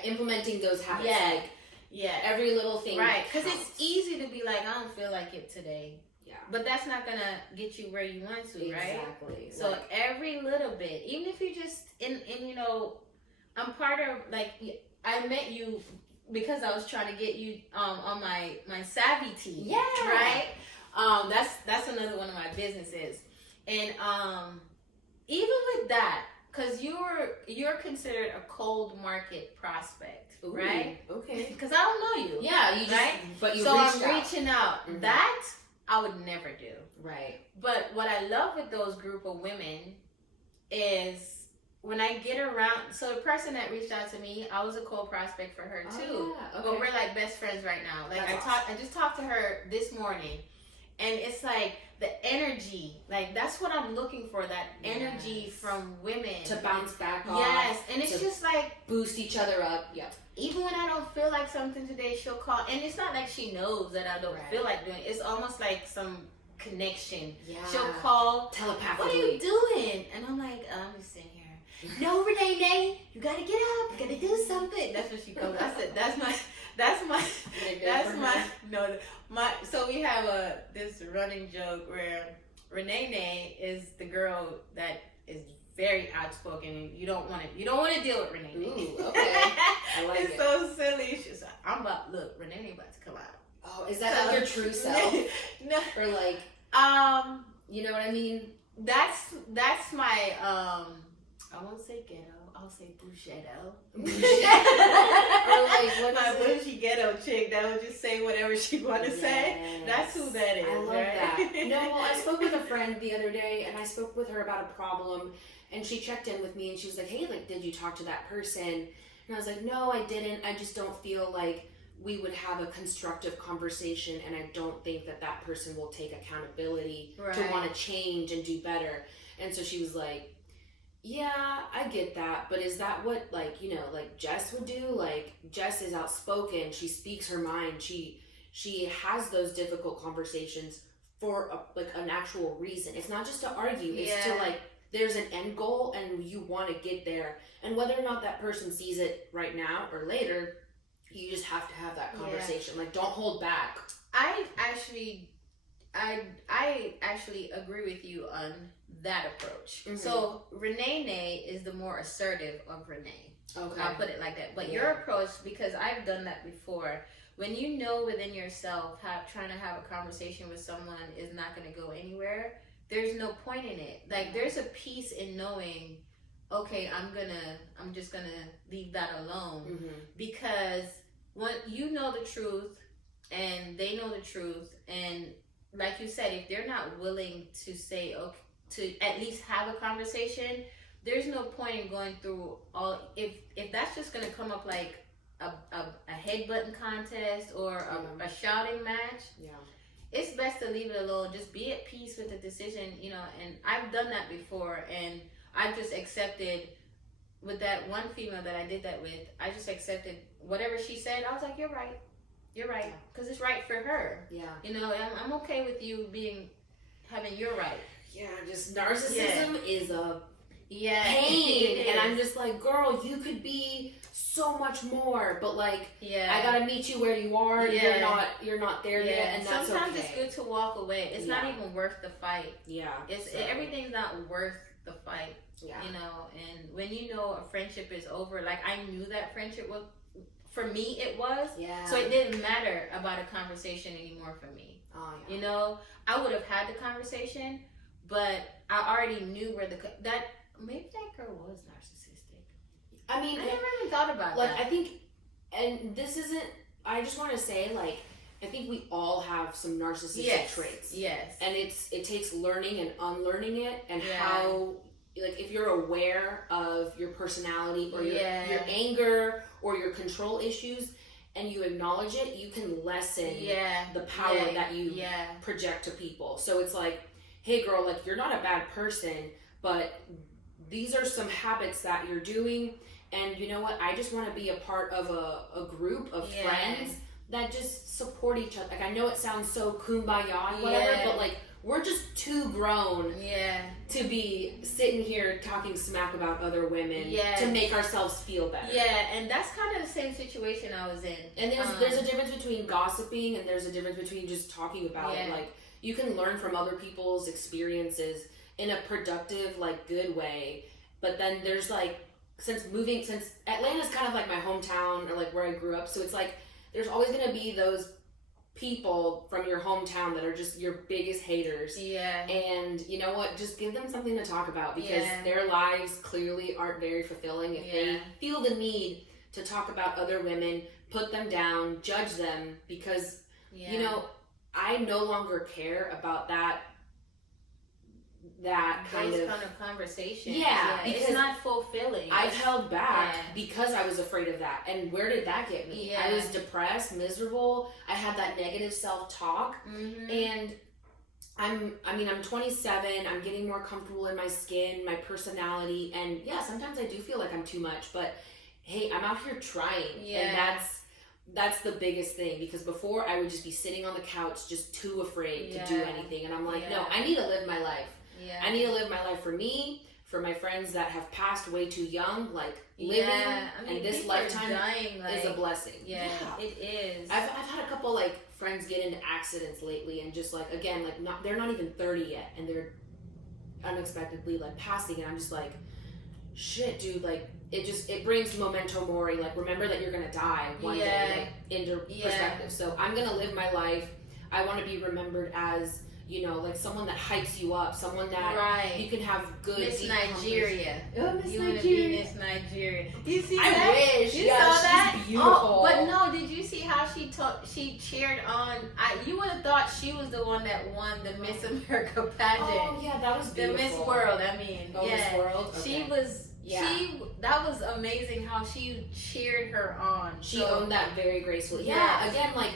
Implementing those habits. Yeah. Every little thing. Right. Because it's easy to be like, I don't feel like it today. Yeah. But that's not gonna get you where you want to, right? Exactly. So like, every little bit, even if you just in you know, I'm part of like I met you because I was trying to get you on my savvy team. Yeah. Right. That's another one of my businesses, and even with that, because you're considered a cold market prospect, ooh, right? Okay. Because I don't know you. Yeah, you just, right? but you So reached I'm out. reaching out. Mhm. That I would never do. Right. But what I love with those group of women is when I get around. So the person that reached out to me, I was a cold prospect for her too. Oh, yeah. Okay. But we're like best friends right now. Like That's I just talked to her this morning, and it's like the energy. Like that's what I'm looking for. That energy Yes. from women to bounce back off. Yes, and it's to just like boost each other up. Yeah. even when I don't feel like something today, she'll call, and it's not like she knows that I don't Right. feel like doing it. It's almost like some connection. Yeah. She'll call, Telepathically. what are you doing? And I'm like, I'm just sitting here. No, Renee, you gotta get up. You gotta do something. That's what she goes. I said, that's my. So we have this running joke where Renee is the girl that is very outspoken. You don't want to deal with Renee. Ooh, okay. I like it's it. so silly. She's like, Renee about to come out. Oh, is that like your true self? No. Or like, you know what I mean? That's my I won't say ghetto. I'll say buchetto. Or like, what my is it? bougie ghetto chick that would just say whatever she want to say. That's who that is. I love right? that. No, well, I spoke with a friend the other day, and I spoke with her about a problem, and she checked in with me, and she was like, hey, like, did you talk to that person? And I was like, no, I didn't. I just don't feel like we would have a constructive conversation, and I don't think that that person will take accountability to Right. want to change and do better. And so she was like, yeah, I get that, but is that what, like, you know, like Jess would do? Like, Jess is outspoken, she speaks her mind, she has those difficult conversations for an actual reason. It's not just to argue, it's to Yeah. like, there's an end goal and you want to get there, and whether or not that person sees it right now or later, you just have to have that conversation. Like, don't hold back. I actually agree with you on that approach. Mhm. So Renee is the more assertive of Renee. Okay. I'll put it like that. But Yeah. your approach, because I've done that before, when you know within yourself trying to have a conversation with someone is not going to go anywhere, there's no point in it. Like, there's a peace in knowing, okay, I'm just gonna leave that alone. Mm-hmm. Because when you know the truth and they know the truth, and like you said, if they're not willing to say, okay, to at least have a conversation, there's no point in going through all. If that's just gonna come up like a headbutting contest or a shouting match, Yeah. it's best to leave it alone. Just be at peace with the decision, you know. And I've done that before, and I've just accepted. With that one female that I did that with, I just accepted whatever she said. I was like, you're right, because it's right for her. Yeah. You know, I'm okay with you having your right. Yeah, just narcissism is a Yeah, pain, it and I'm is. just like, girl, you could be so much more, but like, Yeah, I gotta meet you where you are. Yeah. You're not there yet, and that's sometimes okay. it's good to walk away. It's not Yeah. even worth the fight. Yeah, Everything's not worth the fight. Yeah, You know, and when you know a friendship is over, like I knew that friendship was, for me, it was. yeah. So it didn't matter about a conversation anymore for me. Oh, yeah. You know, I would have had the conversation, but I already knew where maybe that girl was narcissistic. I mean, I never even thought about like, that. I think, and this isn't. I just want to say, like, I think we all have some narcissistic traits. Yes. And it takes learning and unlearning it, and Yeah. how, like, if you're aware of your personality or your Yeah. anger or your control issues, and you acknowledge it, you can lessen the power that you project to people. So it's like, hey girl, like, you're not a bad person, but these are some habits that you're doing, and you know what, I just want to be a part of a group of friends that just support each other. Like, I know it sounds so kumbaya and whatever, but like, we're just too grown to be sitting here talking smack about other women to make ourselves feel better. Yeah, and that's kind of the same situation I was in. And there's a difference between gossiping and there's a difference between just talking about it. Like, you can learn from other people's experiences in a productive, like, good way. But then there's like, since Atlanta's kind of like my hometown, or like where I grew up, so it's like there's always gonna be those people from your hometown that are just your biggest haters. Yeah. And you know what? Just give them something to talk about, because their lives clearly aren't very fulfilling if they feel the need to talk about other women, put them down, judge them, because you know, I no longer care about that kind of conversation. Because it's not fulfilling. I've held back because I was afraid of that. And where did that get me? I was depressed, miserable. I had that negative self-talk. And I'm 27. I'm getting more comfortable in my skin, my personality. And yeah, sometimes I do feel like I'm too much, but hey, I'm out here trying. And that's the biggest thing, because before I would just be sitting on the couch just too afraid to do anything. And I'm like, no, I need to live my life. I need to live my life for me, for my friends that have passed way too young, like living, and this lifetime is a blessing. It is. I've had a couple like friends get into accidents lately, and just like, again, like they're not even 30 yet, and they're unexpectedly like passing, and I'm just like, shit, dude, like it brings memento mori, like remember that you're gonna die one day, like into perspective. So I'm gonna live my life. I want to be remembered as, you know, like someone that hypes you up, someone that you can have good. Miss Nigeria. Miss You want to be Miss Nigeria. You see I that? wish. You saw that? She's beautiful. Oh, but no, did you see how she cheered on? You would have thought she was the one that won the Miss America pageant. Oh yeah, that was beautiful. The Miss World. I mean, Miss World. Okay. She was. That was amazing how she cheered her on. She owned that very gracefully. Yeah. Again, like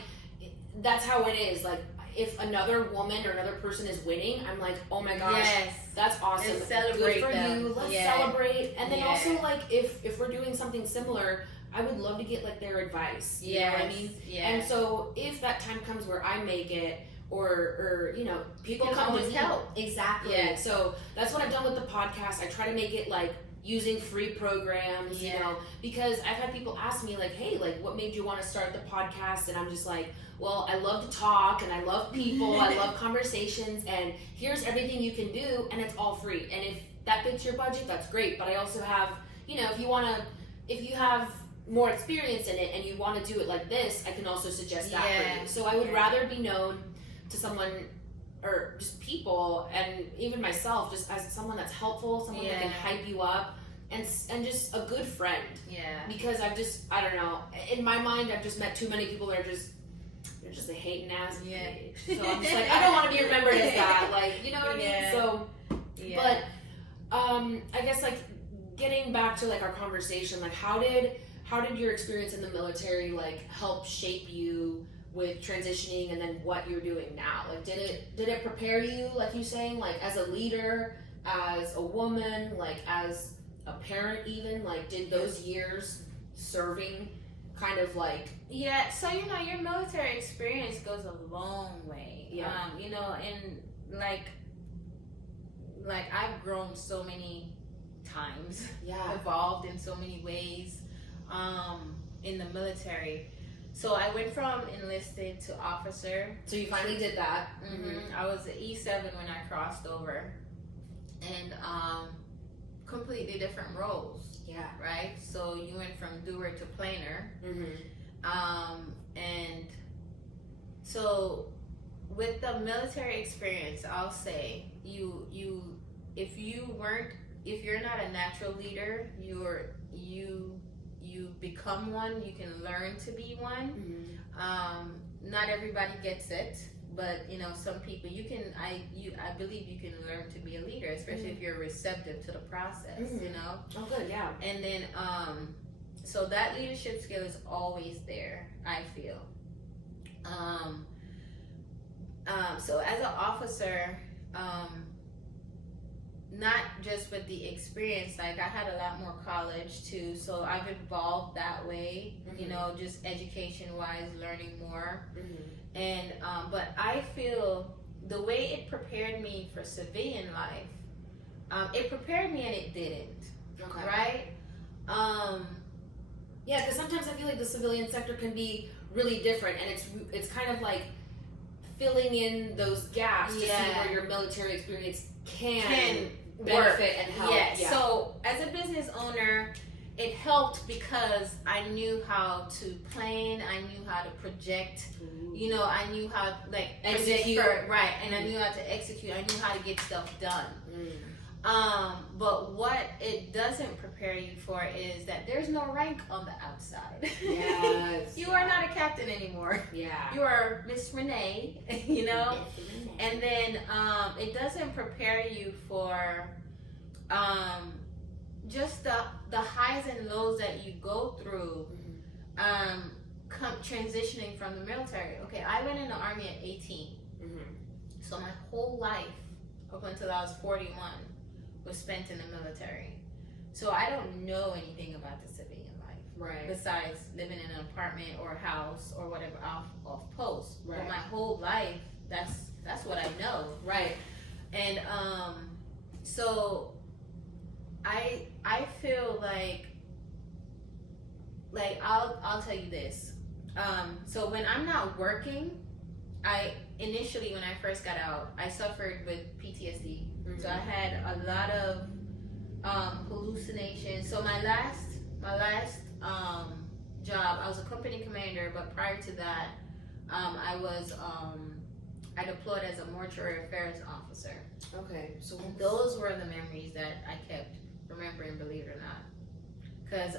that's how it is. Like, if another woman or another person is winning, I'm like, oh my gosh, that's awesome. Let's celebrate Good for them. you. Let's celebrate. And then also, like, if we're doing something similar, I would love to get like their advice. You know what I mean? And so if that time comes where I make it, or you know, people come to help. Exactly. So that's what I've done with the podcast. I try to make it like using free programs, you know, because I've had people ask me like, hey, like, what made you want to start the podcast? And I'm just like, well, I love to talk, and I love people, I love conversations, and here's everything you can do, and it's all free. And if that fits your budget, that's great. But I also have, you know, if you have more experience in it and you want to do it like this, I can also suggest that for you. So I would rather be known to someone, or just people, and even myself, just as someone that's helpful, someone that can hype you up, and just a good friend. Because I don't know, in my mind, I've just met too many people that are just, they're just a hating ass bitch. So I'm just like, I don't want to be remembered as that, like, you know what I mean? So, but I guess like getting back to like our conversation, like how did your experience in the military like help shape you with transitioning, and then what you're doing now? Like, did it prepare you, like you saying, like as a leader, as a woman, like as a parent even, like did those years serving kind of like so you know, your military experience goes a long way. You know, and like I've grown so many times, evolved in so many ways in the military. So I went from enlisted to officer. So you finally did that. I was an E7 when I crossed over, and completely different roles. Right. So you went from doer to planner. And so with the military experience, I'll say if you're not a natural leader, you become one. You can learn to be one. Not everybody gets it, but you know, some people I believe you can learn to be a leader, especially if you're receptive to the process. You know. Oh, good. Yeah. And then so that leadership skill is always there, I feel. So as an officer, not just with the experience, like I had a lot more college too, so I've evolved that way, you know, just education wise, learning more. And but I feel the way it prepared me for civilian life, it prepared me and it didn't. Right? Because sometimes I feel like the civilian sector can be really different, and it's kind of like filling in those gaps to see Yeah. where your military experience can work. benefit and help. Yeah. So as a business owner, it helped because I knew how to plan, I knew how to project, you know, I knew how like Execute. right, and I knew how to execute, I knew how to get stuff done. But what it doesn't prepare you for is that there's no rank on the outside. Yes. You are not a captain anymore. Yeah. You are Miss Renee, you know? And then it doesn't prepare you for just the highs and lows that you go through transitioning from the military. Okay, I went in the Army at 18. So my whole life, up until I was 41, was spent in the military. So I don't know anything about the civilian life. Right. Besides living in an apartment or a house or whatever off post. Right. But my whole life, that's what I know. Right. And so I feel like I'll tell you this. So when I'm not working, initially when I first got out, I suffered with PTSD. So I had a lot of hallucinations. So my last job, I was a company commander, but prior to that, I deployed as a mortuary affairs officer. Okay. So Those were the memories that I kept remembering, believe it or not. Because,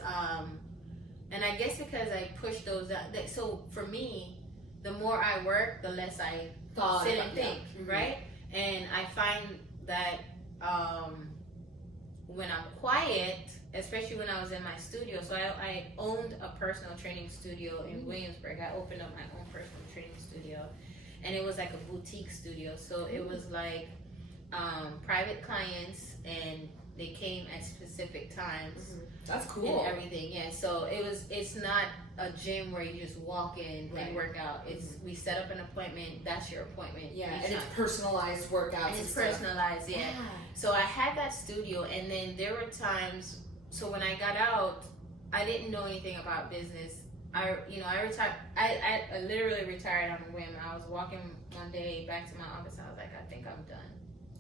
and I guess because I pushed those out. So for me, the more I work, the less I sit and think, right? And I find that when I'm quiet, especially when I was in my studio, so I owned a personal training studio in Williamsburg. I opened up my own personal training studio, and it was like a boutique studio. So it was like private clients, and they came at specific times. That's cool. And everything, yeah. So it's not a gym where you just walk in and work out. It's we set up an appointment. That's your appointment. Yeah, and it's personalized workouts. And it's personalized, yeah. So I had that studio, and then there were times. So when I got out, I didn't know anything about business. I retired. I literally retired on a whim. I was walking one day back to my office. And I was like, I think I'm done.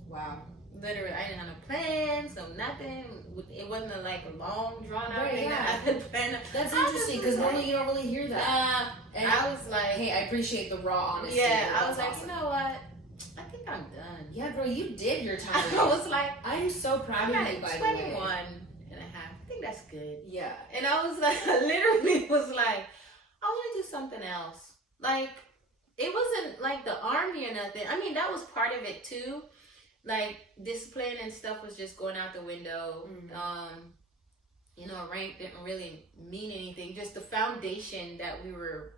Wow. Literally, I didn't have no plans, no nothing. It wasn't a long, drawn out thing yeah. that I had planned. That's interesting because normally you don't really hear that. And I was like, hey, I appreciate the raw honesty. yeah, I was That's like, awesome. you know what? I think I'm done. Yeah, girl, you did your time. I was like, I'm so proud I'm of you, at by 21 the way. and a half. I think that's good. Yeah. And I was like, I literally was like, I want to do something else. Like, it wasn't like the Army or nothing. I mean, that was part of it too. Like, discipline and stuff was just going out the window. Rank didn't really mean anything. Just the foundation that we were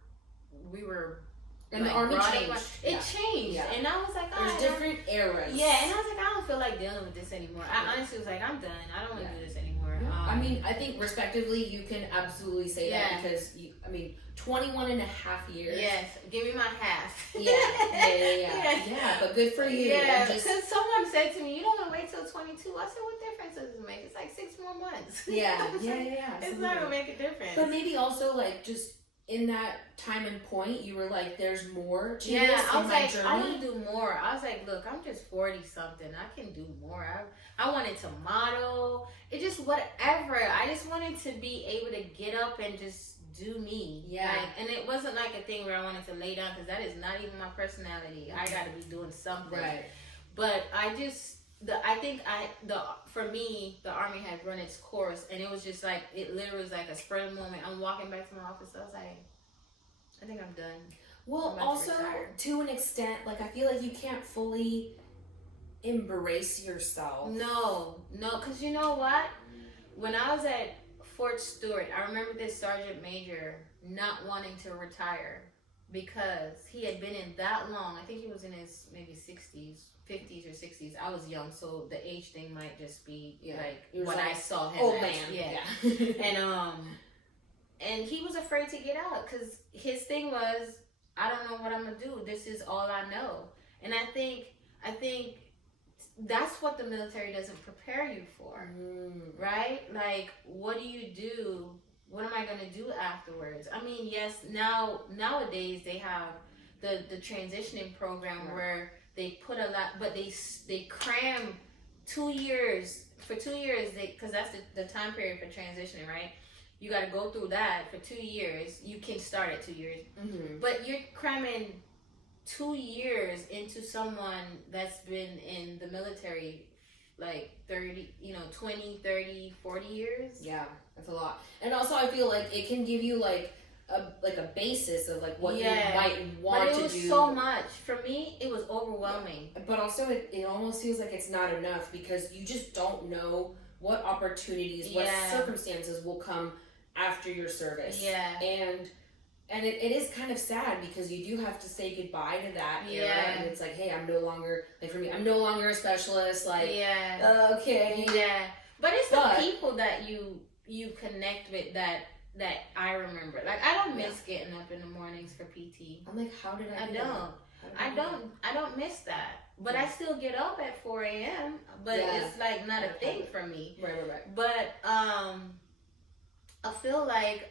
And the Army changed. It changed. Yeah. And I was like, there's different eras. Yeah, and I was like, I don't feel like dealing with this anymore. I honestly was like, I'm done. I don't want to do this anymore. I mean, I think respectively, you can absolutely say that because 21 and a half years. Yes, give me my half. Yeah, but good for you. Yeah, because someone said to me, you don't want to wait till 22. I said, what difference does it make? It's like 6 more months. Yeah. It's not going to make a difference. But maybe also, like, just in that time and point, you were like, there's more to this I was in my like, journey. I want to do more. I was like, look, I'm just 40-something. I can do more. I wanted to model. It just whatever. I just wanted to be able to get up and just do me. Yeah. And it wasn't like a thing where I wanted to lay down because that is not even my personality. I got to be doing something. Right. But for me, the Army had run its course, and it was just like, it literally was like a spur of the moment. I'm walking back to my office. I was like, I think I'm done. Well, also, to an extent, like, I feel like you can't fully embrace yourself. No, because you know what? When I was at Fort Stewart, I remember this sergeant major not wanting to retire because he had been in that long. I think he was in his maybe 50s or 60s. I was young, so the age thing might just be what I saw him old as. man. Yeah. And he was afraid to get out because his thing was, I don't know what I'm gonna do. This is all I know. And I think that's what the military doesn't prepare you for, right? Like, what do you do? What am I gonna do afterwards? I mean, yes, nowadays they have the transitioning program Right. where they put a lot, but they cram 2 years. For 2 years, because that's the time period for transitioning, right? You got to go through that for 2 years. You can start at 2 years, but you're cramming 2 years into someone that's been in the military like 30, 20, 30, 40 years. Yeah, that's a lot. And also I feel like it can give you like a basis of like what you might want to do. But it was so much. For me, it was overwhelming. Yeah. But also it almost feels like it's not enough because you just don't know what opportunities, what circumstances will come after your service. Yeah. And it is kind of sad because you do have to say goodbye to that era, and it's like, hey, I'm no longer, like for me, I'm no longer a specialist, like, okay. Yeah. But it's the people that you connect with that I remember. Like, I don't miss getting up in the mornings for PT. I'm like, how did I do that? I don't miss that. But I still get up at 4 a.m. But it's like not a thing for me. Right. But I feel like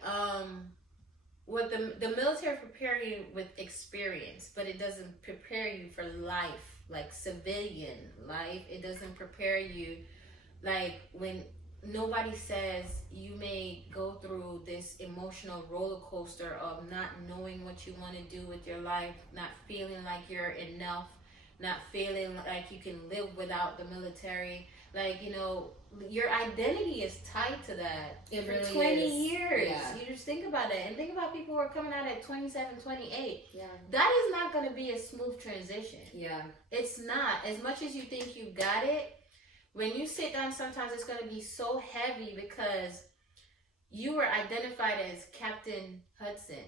what the military prepare you with experience, but it doesn't prepare you for life, like civilian life. It doesn't prepare you, like when nobody says you may go through this emotional roller coaster of not knowing what you want to do with your life, not feeling like you're enough, not feeling like you can live without the military. Like, your identity is tied to that. It for really 20 is. years. Yeah. You just think about it. And think about people who are coming out at 27, 28. Yeah. That is not going to be a smooth transition. Yeah. It's not. As much as you think you got it, when you sit down, sometimes it's going to be so heavy because you were identified as Captain Hudson.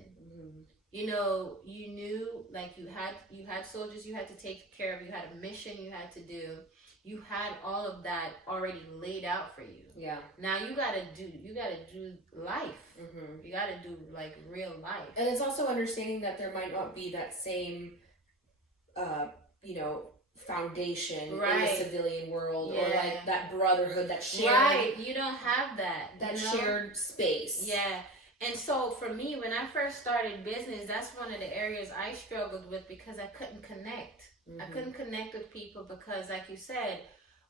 You knew, like, you had soldiers you had to take care of. You had a mission you had to do. You had all of that already laid out for you. Yeah. Now you gotta do life. You gotta do like real life. And it's also understanding that there might not be that same, foundation in the civilian world, or like that brotherhood, that shared. Right. You don't have that. That shared space. Yeah. And so for me, when I first started business, that's one of the areas I struggled with because I couldn't connect. I couldn't connect with people because, like you said,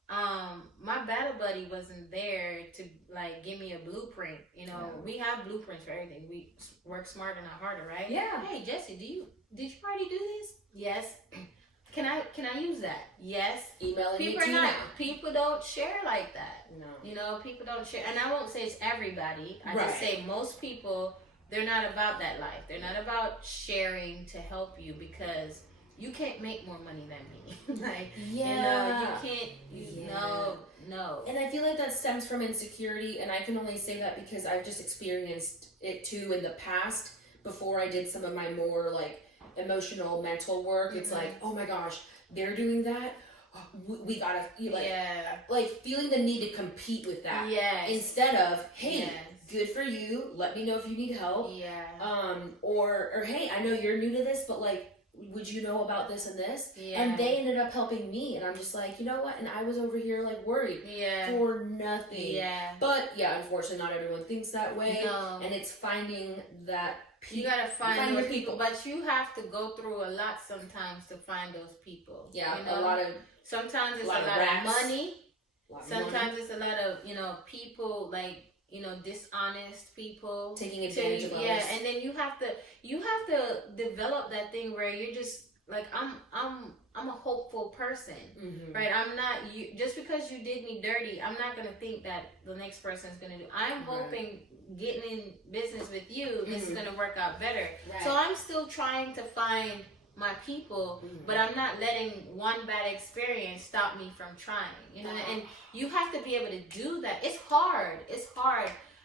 my battle buddy wasn't there to like give me a blueprint. We have blueprints for everything. We work smarter, not harder, right? Yeah. Hey Jesse, did you already do this? Yes. Can I use that? Yes. Emailing People don't share like that. No. People don't share, and I won't say it's everybody. I just say most people, they're not about that life. They're not about sharing to help you because you can't make more money than me. You can't. No. And I feel like that stems from insecurity, and I can only say that because I've just experienced it too in the past. Before I did some of my more like emotional, mental work, it's like, oh my gosh, they're doing that. We gotta like feeling the need to compete with that. Instead of, hey, good for you. Let me know if you need help. Or hey, I know you're new to this, but like, would you know about this and this? And they ended up helping me, and I'm just like, you know what? And I was over here like worried for nothing. But unfortunately, not everyone thinks that way. And it's finding that. You gotta find those people, but you have to go through a lot sometimes to find those people. A lot of. Sometimes it's a lot of money. Sometimes it's a lot of people like dishonest people taking advantage of others. And then you have to develop that thing where you're just like I'm a hopeful person, right? I'm not just because you did me dirty. I'm not gonna think that the next person is gonna do. I'm hoping getting in business with you, this is gonna work out better. So I'm still trying to find my people, but I'm not letting one bad experience stop me from trying. And you have to be able to do that. It's hard.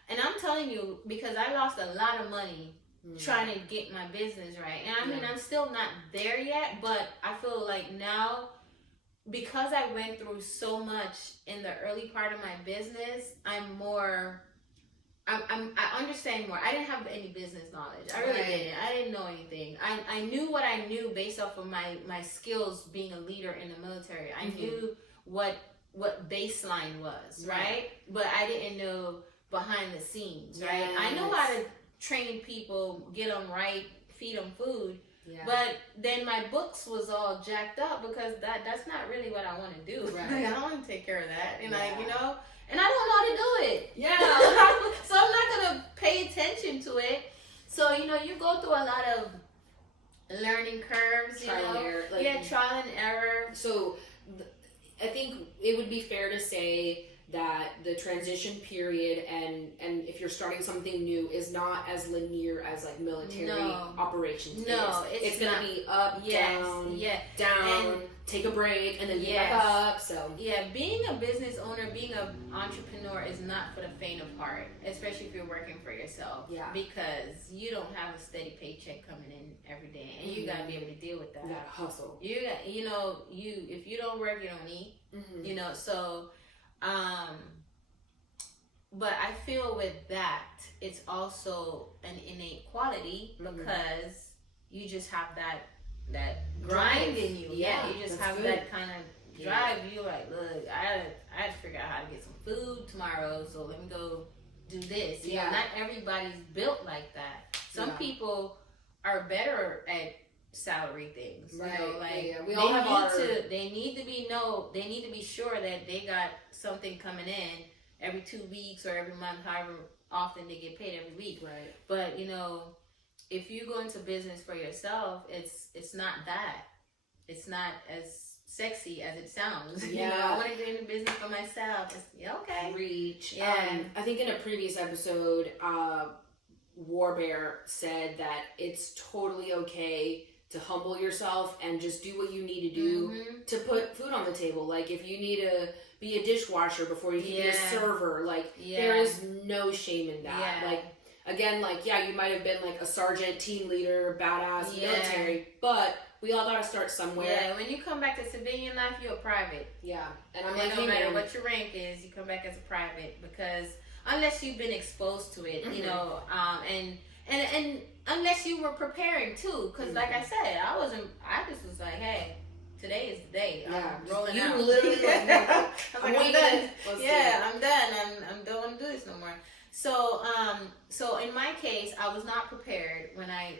And I'm telling you, because I lost a lot of money trying to get my business right. And I mean, I'm still not there yet, but I feel like now, because I went through so much in the early part of my business, I understand more. I didn't have any business knowledge. I really didn't. I didn't know anything. I knew what I knew based off of my skills being a leader in the military. I knew what baseline was, right? But I didn't know behind the scenes, right? I know how to train people, get them right, feed them food. Yeah. But then my books was all jacked up because that's not really what I want to do. Right. Like, I don't want to take care of that. And Yeah. and I don't know how to do it. Yeah. So I'm not going to pay attention to it. So, you go through a lot of learning curves, Trial and error. trial and error. So I think it would be fair to say that the transition period and if you're starting something new is not as linear as like military operations. No, it's gonna be up, down, down, and take a break, and then get back up. So being a business owner, being an entrepreneur is not for the faint of heart, especially if you're working for yourself. Yeah, because you don't have a steady paycheck coming in every day, and you gotta be able to deal with that. You gotta hustle. You got, if you don't work, you don't eat. So. But I feel with that, it's also an innate quality because you just have that grind in you. Yeah, you just have that kind of drive. You're like, look, I had to figure out how to get some food tomorrow, so let me go do this. Not everybody's built like that. Some people are better at salary things, right? We all have they need to be sure that they got something coming in every 2 weeks or every month, however often they get paid every week. Right. But if you go into business for yourself, it's not that. It's not as sexy as it sounds. I want to get into business for myself. Okay. Reach. Yeah. I think in a previous episode, Warbear said that it's totally okay to humble yourself and just do what you need to do to put food on the table. Like if you need to be a dishwasher before you can be a server, there is no shame in that. Like again, you might have been like a sergeant, team leader, badass, military, but we all gotta start somewhere. Yeah, when you come back to civilian life, you're a private. Yeah, and I'm no matter what your rank is, you come back as a private because unless you've been exposed to it, and unless you were preparing too, because like I said, I just was like, hey, today is the day. I'm rolling out. You literally I'm done. I'm done. I'm done. I don't want to do this no more. So in my case, I was not prepared when I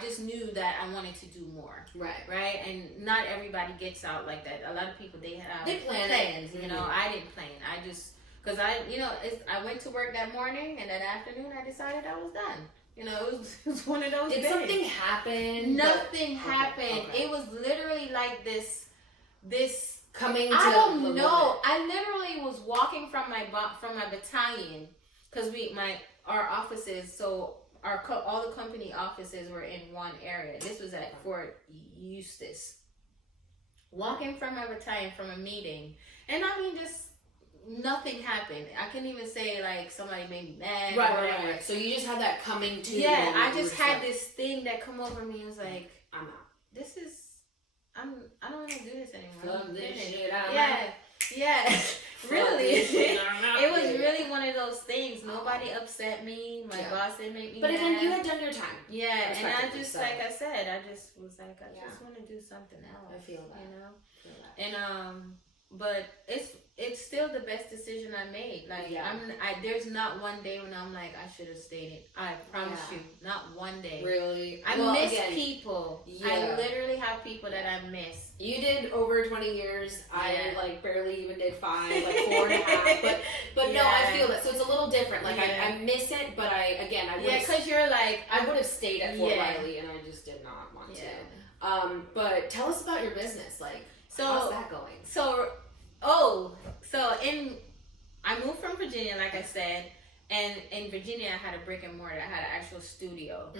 just knew that I wanted to do more. Right. And not everybody gets out like that. A lot of people, they have plans. I didn't plan. I just, because I went to work that morning and that afternoon I decided I was done. It was one of those days. Did something happen? Nothing happened. Okay. It was literally like this coming to I don't know. I literally was walking from my battalion because our offices, so all the company offices were in one area. This was at Fort Eustis. Walking from my battalion from a meeting, and just nothing happened. I couldn't even say like somebody made me mad or whatever. Right. So you just had that coming to. Yeah, I just had this thing that come over me. It was like, I'm out. I don't want to do this anymore. Fuck this shit. Yeah. Really. It was really one of those things. Nobody upset me. My boss didn't make me mad. But again, you had done your time. Yeah, and I just, like I said, I just was like, I just want to do something else. I feel that. And but it's still the best decision I made. Like there's not one day when I'm like I should have stayed. I promise you, not one day. Really, I miss people. I literally have people that I miss. You did over 20 years. I barely even did 5, like 4.5. But no, I feel that. So it's a little different. Like I miss it, but I would. Because you're like I would have stayed at Fort Riley, and I just did not want to. But tell us about your business. How's that going? I moved from Virginia, like I said, and in Virginia I had a brick and mortar. I had an actual studio,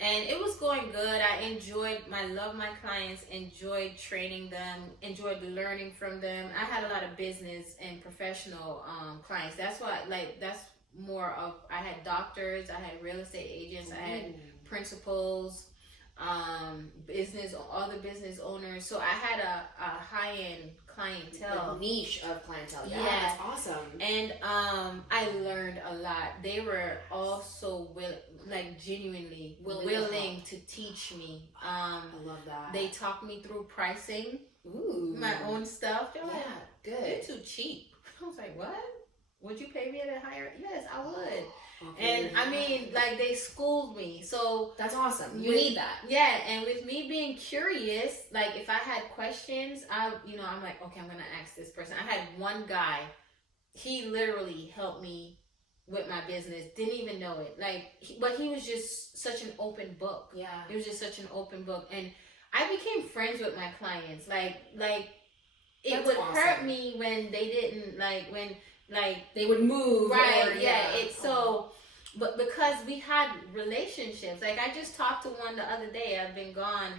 and it was going good. I loved my clients, enjoyed training them, enjoyed learning from them. I had a lot of business and professional clients. That's why, that's more of. I had doctors, I had real estate agents, I had principals. Other business owners. So I had a high-end clientele. The niche of clientele. Yeah, that's awesome. And I learned a lot. They were also genuinely willing to teach me. I love that. They talked me through pricing. My own stuff. They're like, good. You're too cheap. I was like, what? Would you pay me at a higher? Yes, I would. And I mean, like, they schooled me. So that's awesome. You with- need that. Yeah, and with me being curious, like, if I had questions, I'm like, okay, I'm gonna ask this person. I had one guy, he literally helped me with my business, didn't even know it. Like, but he was just such an open book. Yeah. It was just such an open book. And I became friends with my clients. Like it That's would awesome. hurt me when they didn't, when they would move. right, or, yeah. It's so, but because we had relationships, like, I just talked to one the other day. I've been gone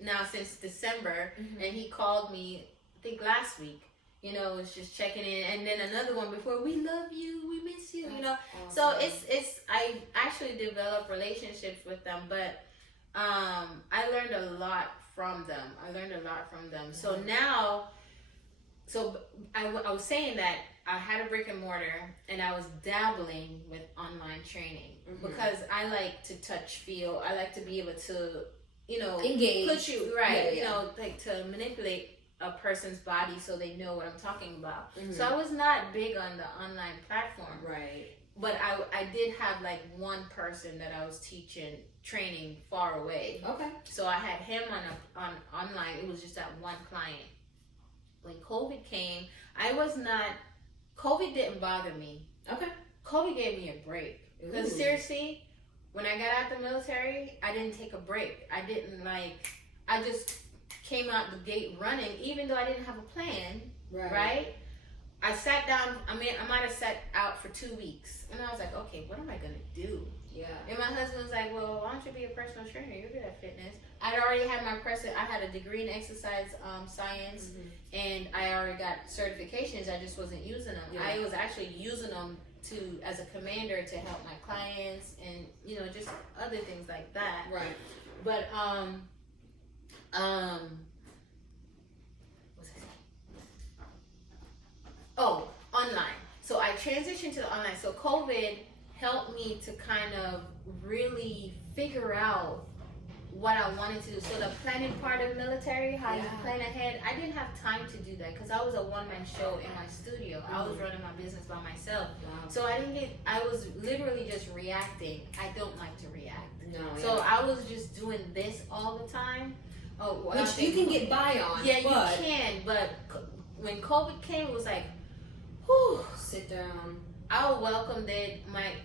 now since December, Mhm. and he called me, I think last week. Was just checking in, and then another one before. We love you, we miss you. That's So awesome. it's I actually developed relationships with them, but I learned a lot from them. So now, I was saying that I had a brick and mortar, and I was dabbling with online training because I like to touch, feel. I like to be able to, engage. put you right. Yeah. Like to manipulate a person's body so they know what I'm talking about. Mhm. So I was not big on the online platform. Right. But I did have like one person that I was training far away. Okay. So I had him on online. It was just that one client. When COVID came, COVID didn't bother me. Okay. COVID gave me a break. Because Ooh. seriously, when I got out the military, I didn't take a break. I just came out the gate running, even though I didn't have a plan, right? I sat down, I might have sat out for 2 weeks, and I was like, okay, what am I gonna do? Yeah. And my husband was like, well, why don't you be a personal trainer? You're good at fitness. I'd already had I had a degree in exercise science, and I already got certifications. I just wasn't using them. Yeah. I was actually using them as a commander to help my clients, and just other things like that. Right. But what's that? Oh, online. So I transitioned to the online. So COVID helped me to kind of really figure out what I wanted to do. So the planning part of military, how you plan ahead, I didn't have time to do that because I was a one-man show in my studio. I was running my business by myself. Wow. So I was literally just reacting. I don't like to react. No. So I was just doing this all the time. Oh, Which you can get by on. Yeah, but you can. But when COVID came, it was like, whew. sit down. I welcomed it.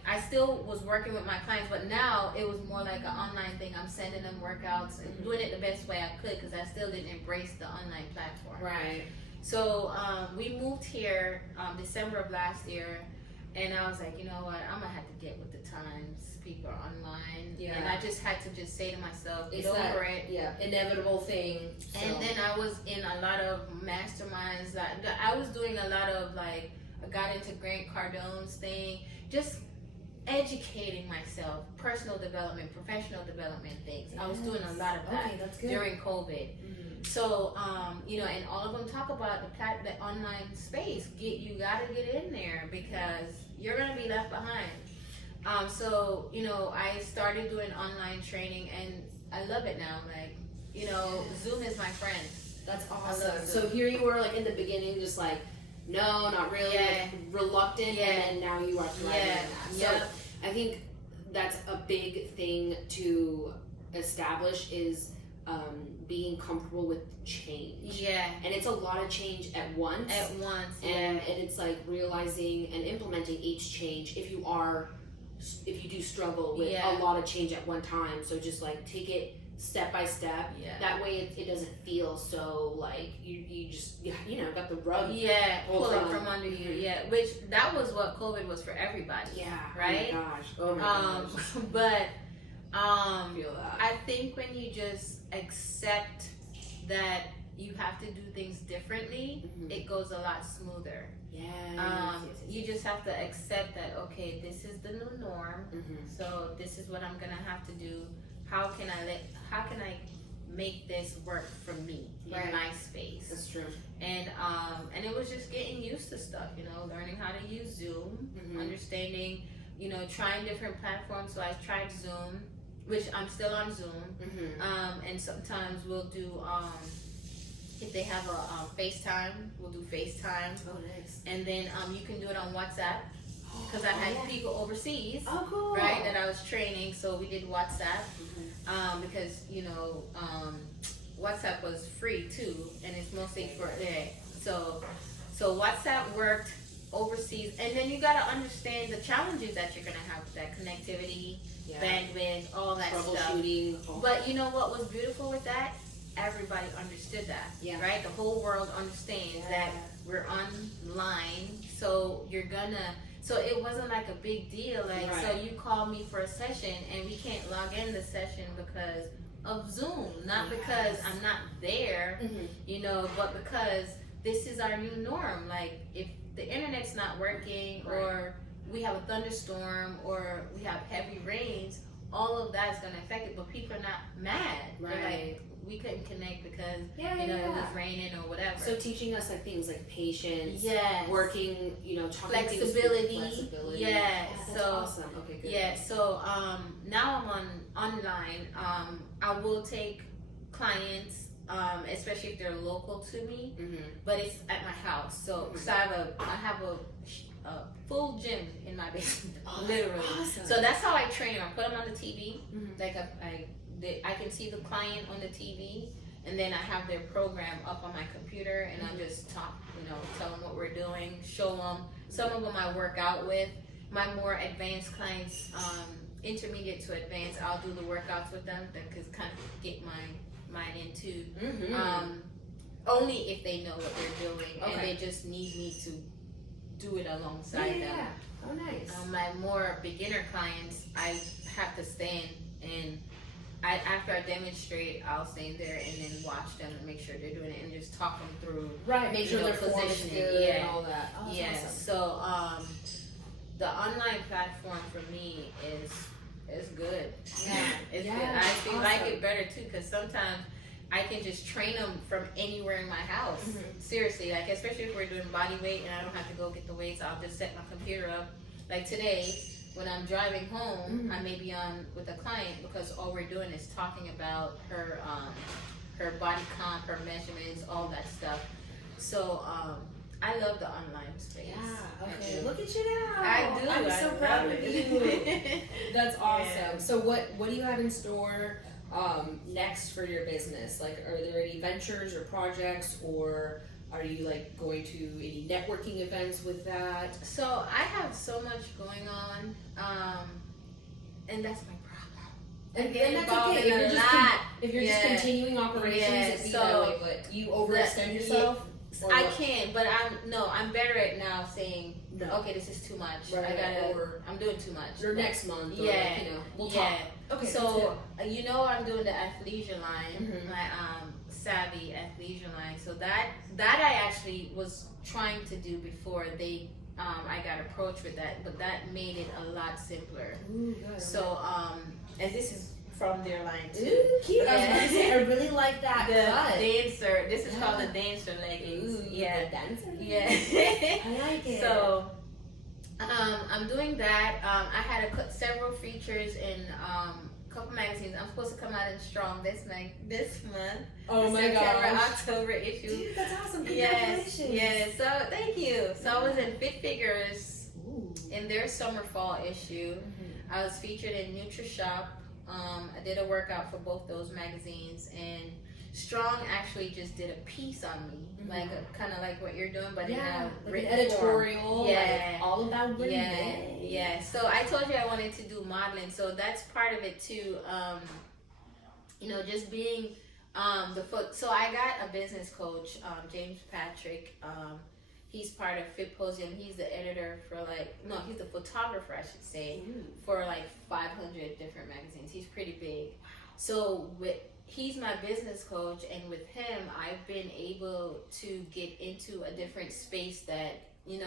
I still was working with my clients, but now it was more like an online thing. I'm sending them workouts and doing it the best way I could because I still didn't embrace the online platform. Right. So we moved here December of last year, and I was like, you know what? I'm gonna have to get with the times. People are online, and I just had to just say to myself, get over it. Yeah, inevitable thing. So. And then I was in a lot of masterminds. I was doing a lot of I got into Grant Cardone's thing, just educating myself, personal development, professional development things. I was doing a lot of that during COVID. So, and all of them talk about the online space. You gotta get in there because you're gonna be left behind. So, I started doing online training and I love it now. Zoom is my friend. That's awesome. So here you were in the beginning, just no, not really, reluctant, and then now you are thriving in that. So I think that's a big thing to establish is being comfortable with change. Yeah. And it's a lot of change at once. And it's realizing and implementing each change if you do struggle with a lot of change at one time. So just take it step by step. Yeah. That way it doesn't feel so you just got the rug. Yeah, pull it from under you. Yeah, which that was what COVID was for everybody. Yeah. Right? Oh my gosh. But I feel that. I think when you just accept that you have to do things differently, it goes a lot smoother. You just have to accept that, okay, this is the new norm. So this is what I'm gonna have to do. How can I make this work for me in my space? That's true. And it was just getting used to stuff, learning how to use Zoom, understanding, trying different platforms. So I tried Zoom, which I'm still on Zoom. And sometimes we'll do if they have a FaceTime, we'll do FaceTime. Oh, nice. And then you can do it on WhatsApp. because I had people overseas, Oh, cool. right, that I was training. So we did WhatsApp, because WhatsApp was free too, and it's mostly for so WhatsApp worked overseas, and then you got to understand the challenges that you're gonna have with that connectivity, bandwidth, all that stuff. Troubleshooting. But you know what was beautiful with that? Everybody understood that, right? The whole world understands that we're online, so you're gonna. So it wasn't like a big deal. Like, so you call me for a session and we can't log in the session because of Zoom, not because I'm not there, but because this is our new norm. Like, if the internet's not working, or we have a thunderstorm, or we have heavy rains, all of that's gonna affect it. But people are not mad. They're like, we couldn't connect because it was raining or whatever. So teaching us like things like patience, working, talking flexibility. That's So awesome. Okay, good. So now I'm online. I will take clients, especially if they're local to me, but it's at my house. So cause I have a full gym in my basement, literally. Awesome. So that's how I train them. I put them on the TV, like I can see the client on the TV, and then I have their program up on my computer, and I just talk, tell them what we're doing, show them. Some of them I work out with. My more advanced clients, intermediate to advanced, I'll do the workouts with them because kind of get my mind into. Only if they know what they're doing, and they just need me to do it alongside them. Oh, nice. My more beginner clients, I have to stand and after I demonstrate, I'll stand there and then watch them and make sure they're doing it and just talk them through. Make sure they're positioning and all that. Oh, awesome. So the online platform for me is good. It's good. I actually like it better too, because sometimes I can just train them from anywhere in my house. Seriously, like especially if we're doing body weight and I don't have to go get the weights, I'll just set my computer up. Like today, when I'm driving home, I may be on with a client because all we're doing is talking about her body comp, her measurements, all that stuff. So I love the online space. Yeah. Okay. Look at you now. I do. I'm so proud of you. That's awesome. Yeah. So what do you have in store next for your business? Like, are there any ventures or projects, or are you like going to any networking events with that? So I have so much going on, and that's my problem. And that's okay. If you're just continuing operations, it'd be that way. But you overextend yourself. I can, but I'm better at now saying, okay, this is too much. I'm doing too much. Or next month. Or we'll talk. Okay. So I'm doing the athleisure line, my savvy athleisure line. So that I actually was trying to do before I got approached with that, but that made it a lot simpler. Ooh, good. So and this is from their line too. Ooh, cute. I was going to say, I really like that cut. Dancer. This is called the dancer leggings. Ooh, the dancer leggings. Yeah. I like it. So I'm doing that. I had several features in a couple magazines. I'm supposed to come out in Strong this month. Oh my September, gosh. October issue. Dude, that's awesome. Congratulations. Yes. So thank you. So I was in Fit Figures in their summer fall issue. I was featured in NutriShop. I did a workout for both those magazines, and Strong actually just did a piece on me, like kind of like what you're doing, but in a like an editorial, like all about women. Yeah. So I told you I wanted to do modeling, so that's part of it too. Just being So I got a business coach, James Patrick. He's part of Fitposium. He's the editor for he's the photographer, I should say, for 500 different magazines. He's pretty big. So he's my business coach, and with him, I've been able to get into a different space that, you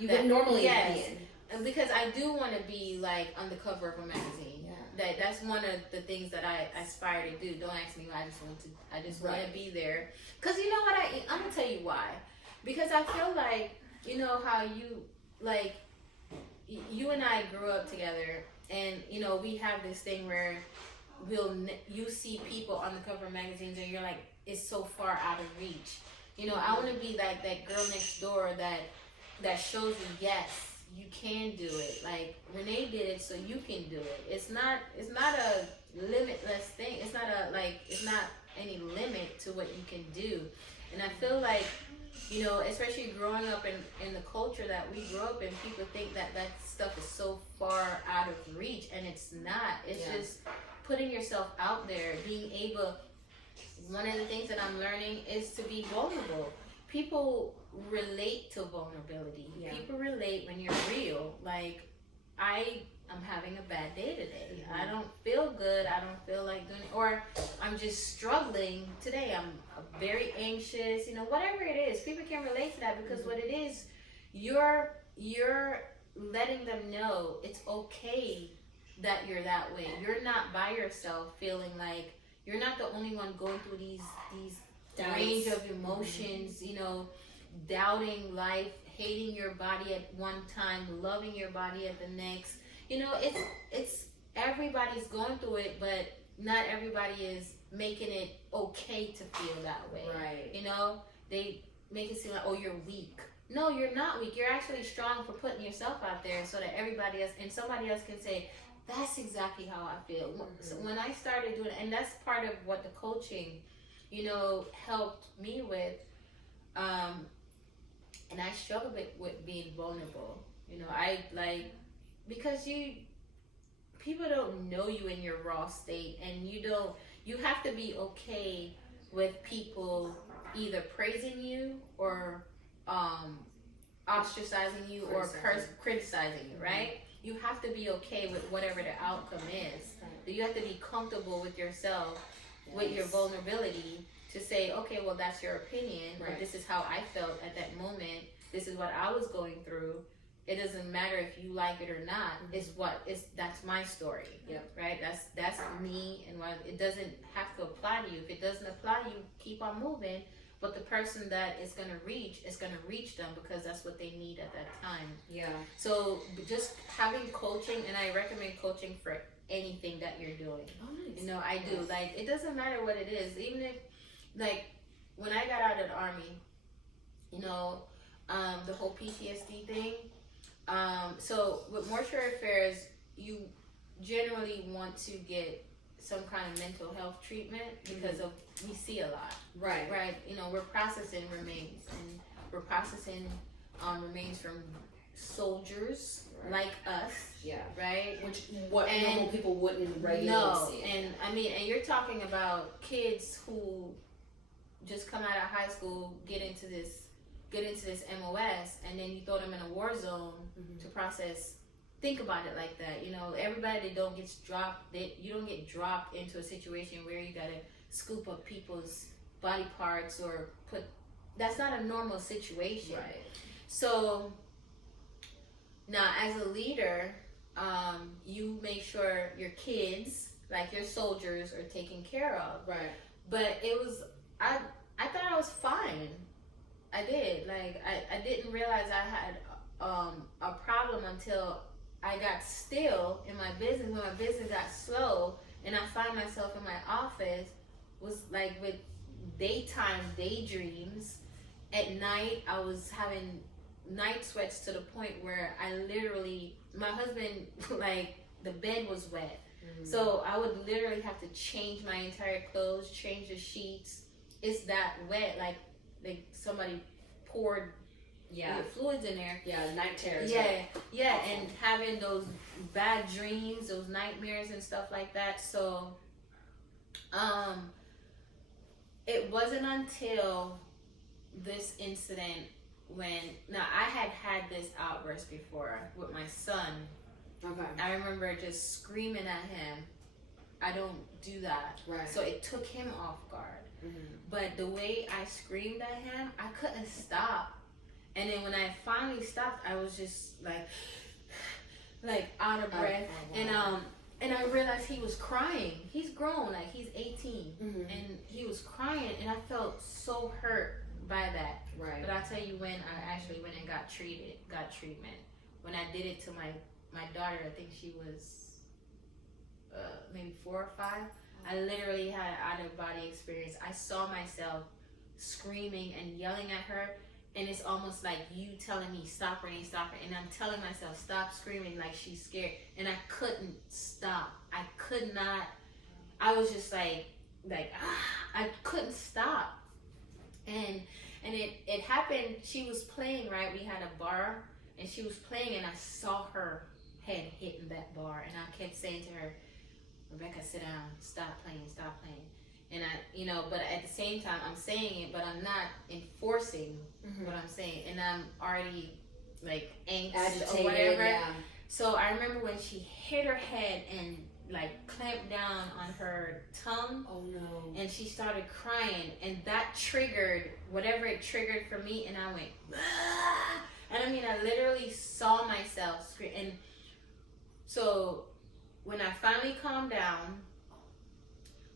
wouldn't normally be in. And because I do want to be on the cover of a magazine. That's one of the things that I aspire to do. Don't ask me why. I just want to be there. Because you know what? I'm going to tell you why. Because I feel how you and I grew up together, and we have this thing where you see people on the cover of magazines and you're like, it's so far out of reach. I want to be like that girl next door that shows you, yes, you can do it. Like Renee did it, so you can do it. It's not a limitless thing. It's not any limit to what you can do. And I feel like, you know, especially growing up in the culture that we grew up in, people think that stuff is so far out of reach, and it's not. It's just putting yourself out there, being able. One of the things that I'm learning is to be vulnerable. People relate to vulnerability. Yeah. People relate when you're real. Like, I'm having a bad day today. I don't feel good. I don't feel like doing it. Or I'm just struggling today. I'm very anxious. You know, whatever it is, people can relate to that because what it is, you're letting them know it's okay that you're that way. You're not by yourself feeling like you're not the only one going through these Doubts. range of emotions, you know, doubting life, hating your body at one time, loving your body at the next. You know, it's everybody's going through it, but not everybody is making it okay to feel that way. Right. You know, they make it seem like, oh, you're weak. No, you're not weak. You're actually strong for putting yourself out there so that everybody else and somebody else can say, that's exactly how I feel. So when I started doing it, and that's part of what the coaching, you know, helped me with, and I struggle with being vulnerable. You know, because people don't know you in your raw state, and you have to be okay with people either praising you or ostracizing you or criticizing you, right? You have to be okay with whatever the outcome is. You have to be comfortable with yourself, with your vulnerability, to say, okay, well, that's your opinion, but this is how I felt at that moment. This is what I was going through. It doesn't matter if you like it or not. That's my story, right? That's me, and it doesn't have to apply to you. If it doesn't apply to you, keep on moving. But the person that is going to reach them because that's what they need at that time. Yeah. So just having coaching, and I recommend coaching for anything that you're doing. Oh, nice. You know, I do. Like, it doesn't matter what it is. Even if, like, when I got out of the Army, you know, the whole PTSD thing. So with mortuary affairs, you generally want to get some kind of mental health treatment because of we see a lot. Right. You know, we're processing remains, and we're processing remains from soldiers like us. Yeah. Right. Which normal people wouldn't regularly see. And I mean, and you're talking about kids who just come out of high school, get into this MOS, and then you throw them in a war zone to process. Think about it like that. You know, everybody that don't get dropped, you don't get dropped into a situation where you gotta scoop up people's body parts or that's not a normal situation. Right. So now as a leader, you make sure your kids, like your soldiers, are taken care of. Right. But I thought I was fine. I did. Like, I didn't realize I had a problem until I got still in my business. When my business got slow and I find myself in my office, was like with daytime daydreams. At night, I was having night sweats to the point where I literally, my husband, like, the bed was wet. So I would literally have to change my entire clothes, change the sheets. It's that wet, like somebody poured fluids in there. Yeah, night terrors. Yeah, and having those bad dreams, those nightmares and stuff like that. So, it wasn't until this incident now I had this outburst before with my son. Okay. I remember just screaming at him. I don't do that. Right. So it took him off guard. But the way I screamed at him, I couldn't stop. And then when I finally stopped, I was just like out of breath. And I realized he was crying. He's grown, like he's 18, and he was crying, and I felt so hurt by that. Right. But I'll tell you when I actually went and got treatment. When I did it to my daughter, I think she was maybe 4 or 5. I literally had an out-of-body experience. I saw myself screaming and yelling at her, and it's almost like you telling me, stop, Renee, stop, and I'm telling myself, stop screaming like she's scared, and I couldn't stop. I could not. I was just like I couldn't stop, and it happened. She was playing, right? We had a bar, and she was playing, and I saw her head hitting that bar, and I kept saying to her, Rebecca, sit down, stop playing. And I, but at the same time, I'm saying it, but I'm not enforcing what I'm saying, and I'm already like angst agitated, or whatever. Yeah. So I remember when she hit her head and like clamped down on her tongue. Oh no. And she started crying, and that triggered whatever it triggered for me, and I went, ah! And I mean, I literally saw myself scream. And so when I finally calmed down,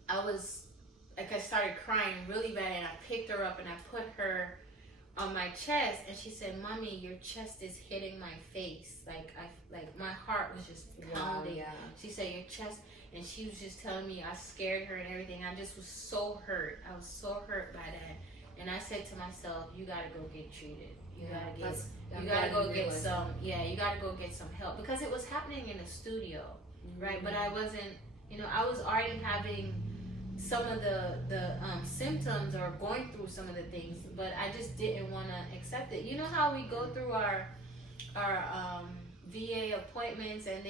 I started crying really bad, and I picked her up and I put her on my chest, and she said, Mommy, your chest is hitting my face. Like my heart was just pounding. Wow, yeah. She said, your chest, and she was just telling me I scared her and everything. I just was so hurt. I was so hurt by that. And I said to myself, you gotta go get treated. You gotta go get some help, because it was happening in the studio, right? But I wasn't, I was already having some of the symptoms or going through some of the things, but I just didn't want to accept it. You know how we go through our VA appointments, and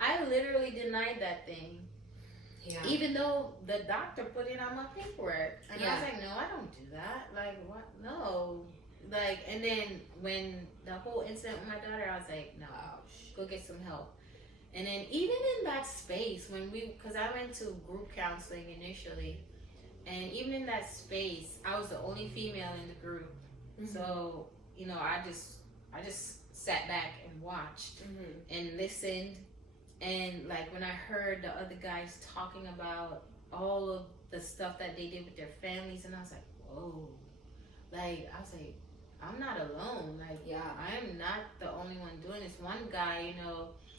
I literally denied that thing. Yeah. Even though the doctor put it on my paperwork. And Yeah. I was like, no, I don't do that. Like, what? No. Like, and then when the whole incident with my daughter, I was like, no, go get some help. And then even in that space, because I went to group counseling initially, and even in that space, I was the only female in the group. So, I just sat back and watched and listened. And like when I heard the other guys talking about all of the stuff that they did with their families, and I was like, whoa. Like, I was like, I'm not alone. Like, I am not the only one doing this. One guy,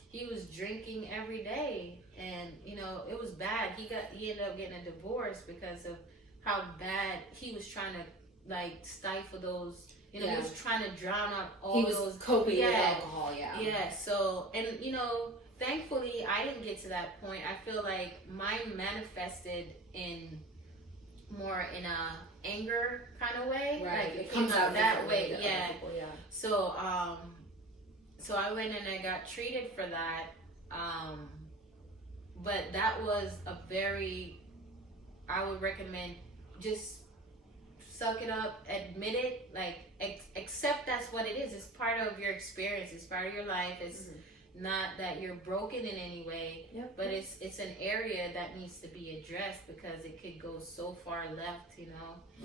he was drinking every day, and it was bad. He ended up getting a divorce because of how bad he was trying to like stifle those. He was trying to drown out all those. He was coping with alcohol. Yeah. So, and thankfully I didn't get to that point. I feel like mine manifested in more in a anger kind of way. Right. Like it comes out that way. Yeah. People, So I went and I got treated for that. But that was I would recommend just suck it up, admit it, like accept that's what it is. It's part of your experience. It's part of your life. It's not that you're broken in any way, but it's an area that needs to be addressed because it could go so far left,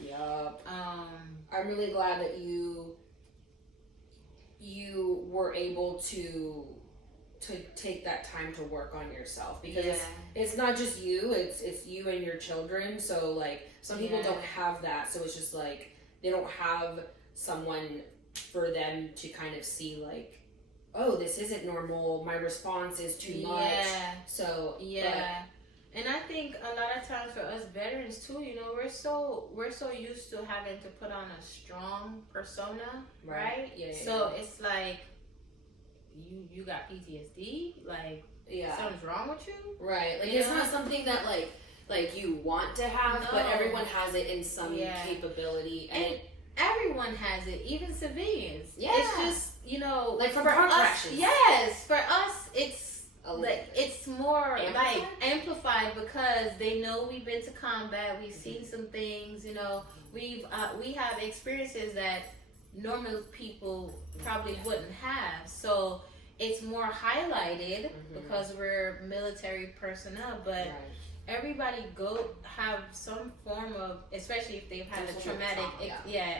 Yup. I'm really glad that you were able to take that time to work on yourself, because it's not just you, it's you and your children. So like some people don't have that, so it's just like they don't have someone for them to kind of see like, oh, this isn't normal, my response is too much. So and I think a lot of times for us veterans too, we're so used to having to put on a strong persona, right? So it's like you got PTSD, like something's wrong with you, right? Like it's not something that like you want to have, but everyone has it in some capability, and everyone has it, even civilians. It's just like from for car us, crashes. Yes, for us it's like it's more like amplified because they know we've been to combat, we've seen some things, we have experiences that normal people probably wouldn't have. So it's more highlighted because we're military personnel, but everybody have some form of, especially if they've had a traumatic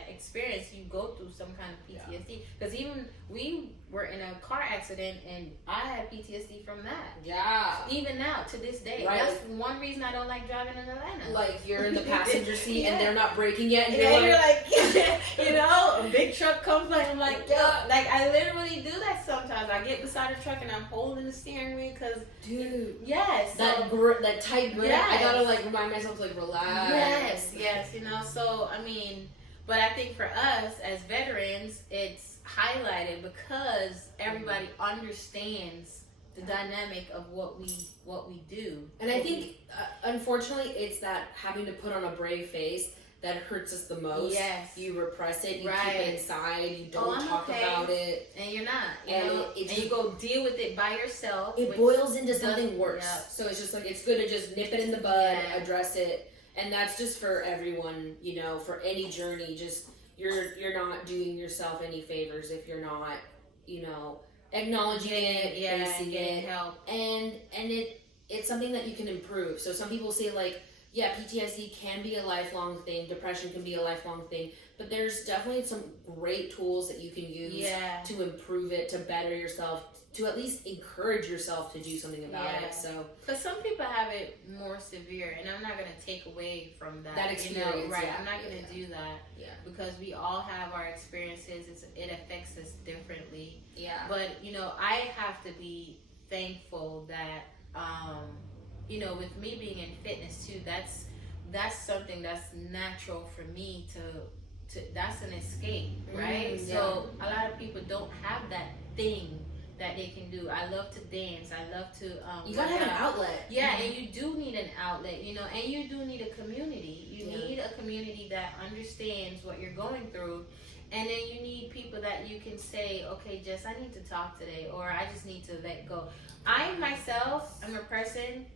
experience, you go through some kind of PTSD. Because even we were in a car accident and I had PTSD from that. Yeah. Even now, to this day. Right. That's one reason I don't like driving in Atlanta. Like you're in the passenger seat and they're not braking yet. And you're like a big truck comes by and I'm like, yo, like I literally do that sometimes. I get beside a truck and I'm holding the steering wheel because, dude, yes. That tight grip, I gotta like remind myself to like relax. Yes, so I mean, But I think for us as veterans, it's highlighted because everybody understands the dynamic of what we do. And I think, unfortunately, it's that having to put on a brave face that hurts us the most. Yes. You repress it, you Right. keep it inside, you don't I'm talk okay. about it. And you're not. You And know? it and you go deal with it by yourself. It which boils into does- something worse. yeah. So it's just like, it's good to just nip it in the bud, Yeah. address it. And that's just for everyone, you know, for any journey. Just, you're not doing yourself any favors if you're not, you know, acknowledging it, facing getting it. help. And it's something that you can improve. So some people say like, yeah, PTSD can be a lifelong thing, depression can be a lifelong thing, but there's definitely some great tools that you can use Yeah. to improve it, to better yourself, to at least encourage yourself to do something about Yeah. it. So Because some people have it more severe, and I'm not going to take away from that. That You know, experience, right? yeah, I'm not going to yeah. do that. Yeah. Because we all have our experiences. It affects us differently. yeah, But you know, I have to be thankful that you know, with me being in fitness too, that's something that's natural for me to that's an escape, right? So a lot of people don't have that thing that they can do. I love to dance. I love to you gotta have an outlet. yeah, and you do need an outlet, you know, and you do need a community. You Yeah. need a community that understands what you're going through. And then you need people that you can say, okay, Jess, I need to talk today, or I just need to let go. I myself am a person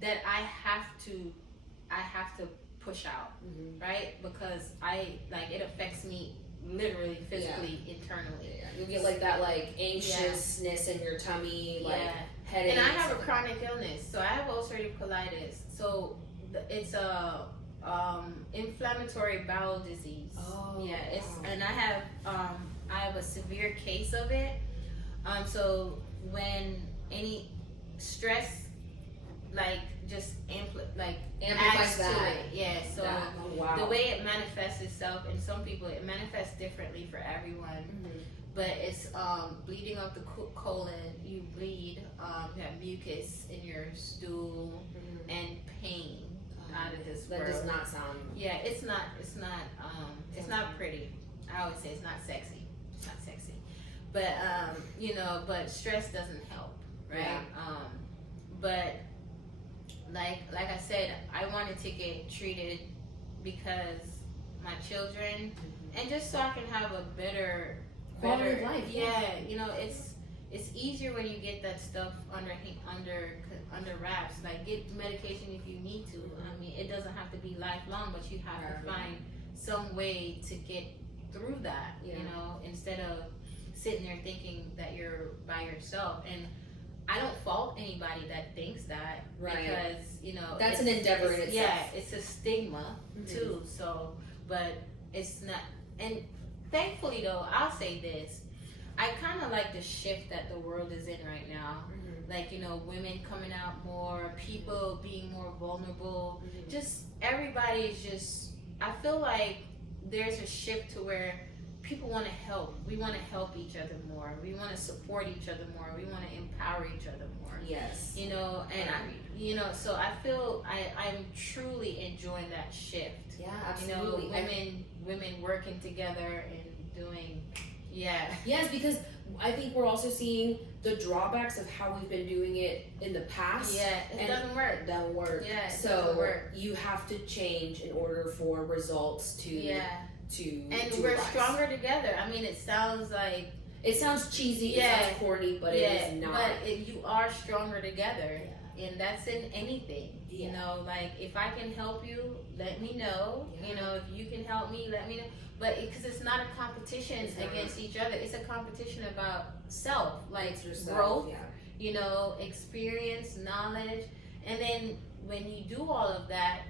that I have to push out, right? Because it affects me literally, physically, internally. Yeah. You get like that like anxiousness in your tummy, like Yeah. headaches. And I have a chronic illness, so I have ulcerative colitis. So it's a inflammatory bowel disease. Oh, yeah, it's wow. and I have a severe case of it. So when any stress just Amplifies adds to that. it, yeah. So Oh, wow. the way it manifests itself, and some people it manifests differently for everyone. But it's bleeding of the colon. You bleed. You have mucus in your stool and pain out of this that world. does not sound. Yeah, it's not pretty. I always say it's not sexy. It's not sexy. But you know, but stress doesn't help, right? Yeah. But like I said, I wanted to get treated because my children, and just so I can have a better Quality of life, Yeah, you know, it's easier when you get that stuff under wraps. Like, get medication if you need to. I mean, it doesn't have to be lifelong, but you have to find some way to get through that. Yeah. You know, instead of sitting there thinking that you're by yourself. And I don't fault anybody that thinks that, because you know that's an endeavor in itself. Yeah, it's a stigma too. So, but it's not. And thankfully, though, I'll say this: I kind of like the shift that the world is in right now. Like, you know, women coming out more, people being more vulnerable. Just everybody's just. I feel like there's a shift to where people want to help. We want to help each other more. We want to support each other more. We want to empower each other more. Yes. You know, and you know, so I feel I'm truly enjoying that shift. Yeah, absolutely. You know, women working together and doing, Yes, because I think we're also seeing the drawbacks of how we've been doing it in the past. Yeah, it doesn't work. It doesn't work. Yeah, it so doesn't work. You have to change in order for results to and to we're rise. stronger together. I mean, it sounds like it sounds cheesy, it sounds corny, but it is not. But you are stronger together, and that's in anything. Yeah. You know, like, if I can help you, let me know. Yeah. You know, if you can help me, let me know. But because it's not a competition against each other, it's a competition about self, like growth. Yeah. You know, experience, knowledge, and then when you do all of that,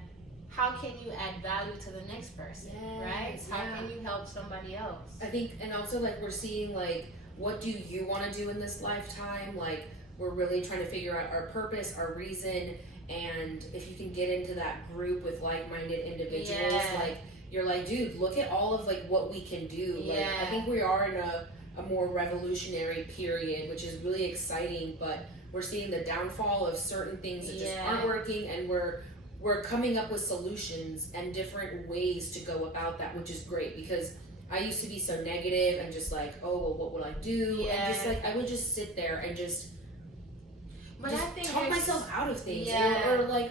how can you add value to the next person, right? How can you help somebody else? I think, and also, like, we're seeing, like, what do you want to do in this lifetime? Like, we're really trying to figure out our purpose, our reason, and if you can get into that group with like-minded individuals, like, you're like, dude, look at all of, like, what we can do. Like, I think we are in a more revolutionary period, which is really exciting, but we're seeing the downfall of certain things that just aren't working, and we're we're coming up with solutions and different ways to go about that, which is great because I used to be so negative and just like, oh, well, what will I do? Yeah. And just like, I would just sit there and just But I think talk myself out of things, Yeah.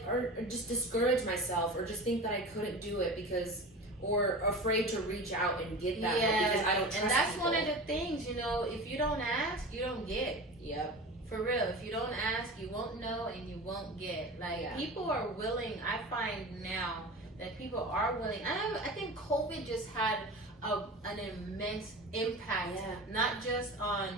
or just discourage myself, or just think that I couldn't do it because, or afraid to reach out and get that help because I don't trust and that's people. one of the things, you know, if you don't ask, you don't get. Yep. For real, if you don't ask, you won't know and you won't get. Like, Yeah. people are willing, I find now that people are willing. I think COVID just had an immense impact, Yeah. not just on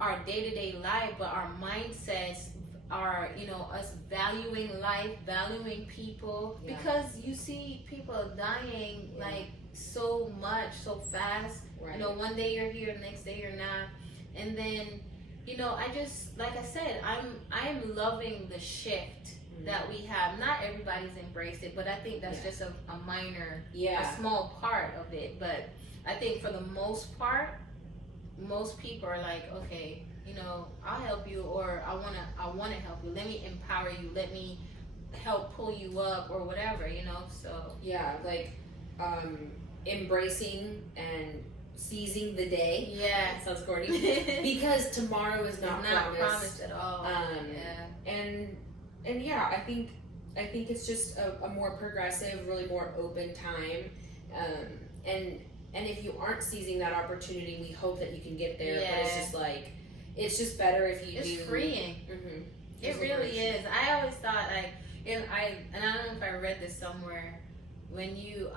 our day-to-day life, but our mindsets, our, you know, us valuing life, valuing people, Yeah. because you see people dying Yeah. like so much, so fast. Right. You know, one day you're here, the next day you're not, and then, you know, I just, like I said, I'm loving the shift that we have. Not everybody's embraced it, but I think that's just a minor, a small part of it. But I think for the most part, most people are like, okay, you know, I'll help you, or I wanna help you. Let me empower you. Let me help pull you up, or whatever, you know. So Yeah, like embracing and seizing the day. yeah, Sounds corny. Because tomorrow is not, promised at all. And yeah, I think it's just a more progressive, really more open time. And if you aren't seizing that opportunity, we hope that you can get there. Yeah. But it's just like, it's just better if you do. It's freeing. Mm-hmm. It really is. I always thought, like, and I don't know if I read this somewhere, when you're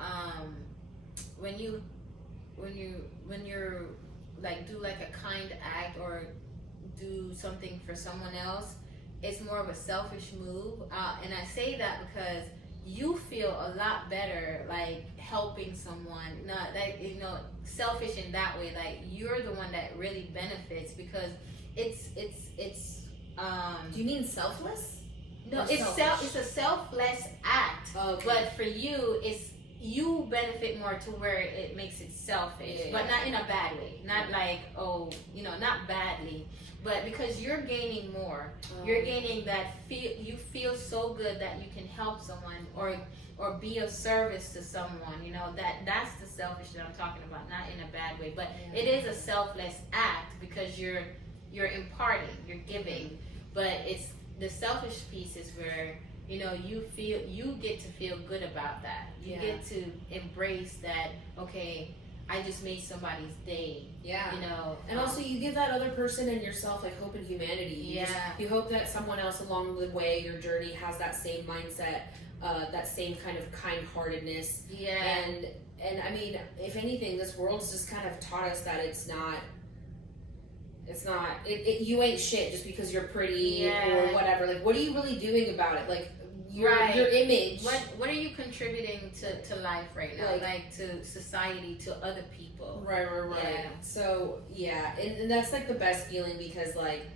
like, do like a kind act or do something for someone else, it's more of a selfish move. And I say that because you feel a lot better, like, helping someone, not like, you know, selfish in that way. Like, you're the one that really benefits, because it's Do you mean selfless? no, Or it's selfish? it's a selfless act. Okay. But for you, you benefit more to where it makes it selfish, Yeah. but not in a bad way. Not like, oh, you know, not badly, but because you're gaining more. You're gaining that you feel so good that you can help someone, or be of service to someone. You know, that's the selfish that I'm talking about, not in a bad way. But it is a selfless act because you're imparting, you're giving. But it's the selfish piece is where, you know, you get to feel good about that. You get to embrace that, okay, I just made somebody's day. Yeah. You know. And also, you give that other person and yourself like hope and humanity. You hope that someone else along the way, your journey, has that same mindset, that same kind of kind-heartedness. Yeah. And I mean, if anything, this world's just kind of taught us that you ain't shit just because you're pretty or whatever. Like, what are you really doing about it? Like, your image. What are you contributing to life right now? Like to society, to other people. Right. Yeah. So and that's like the best feeling, because like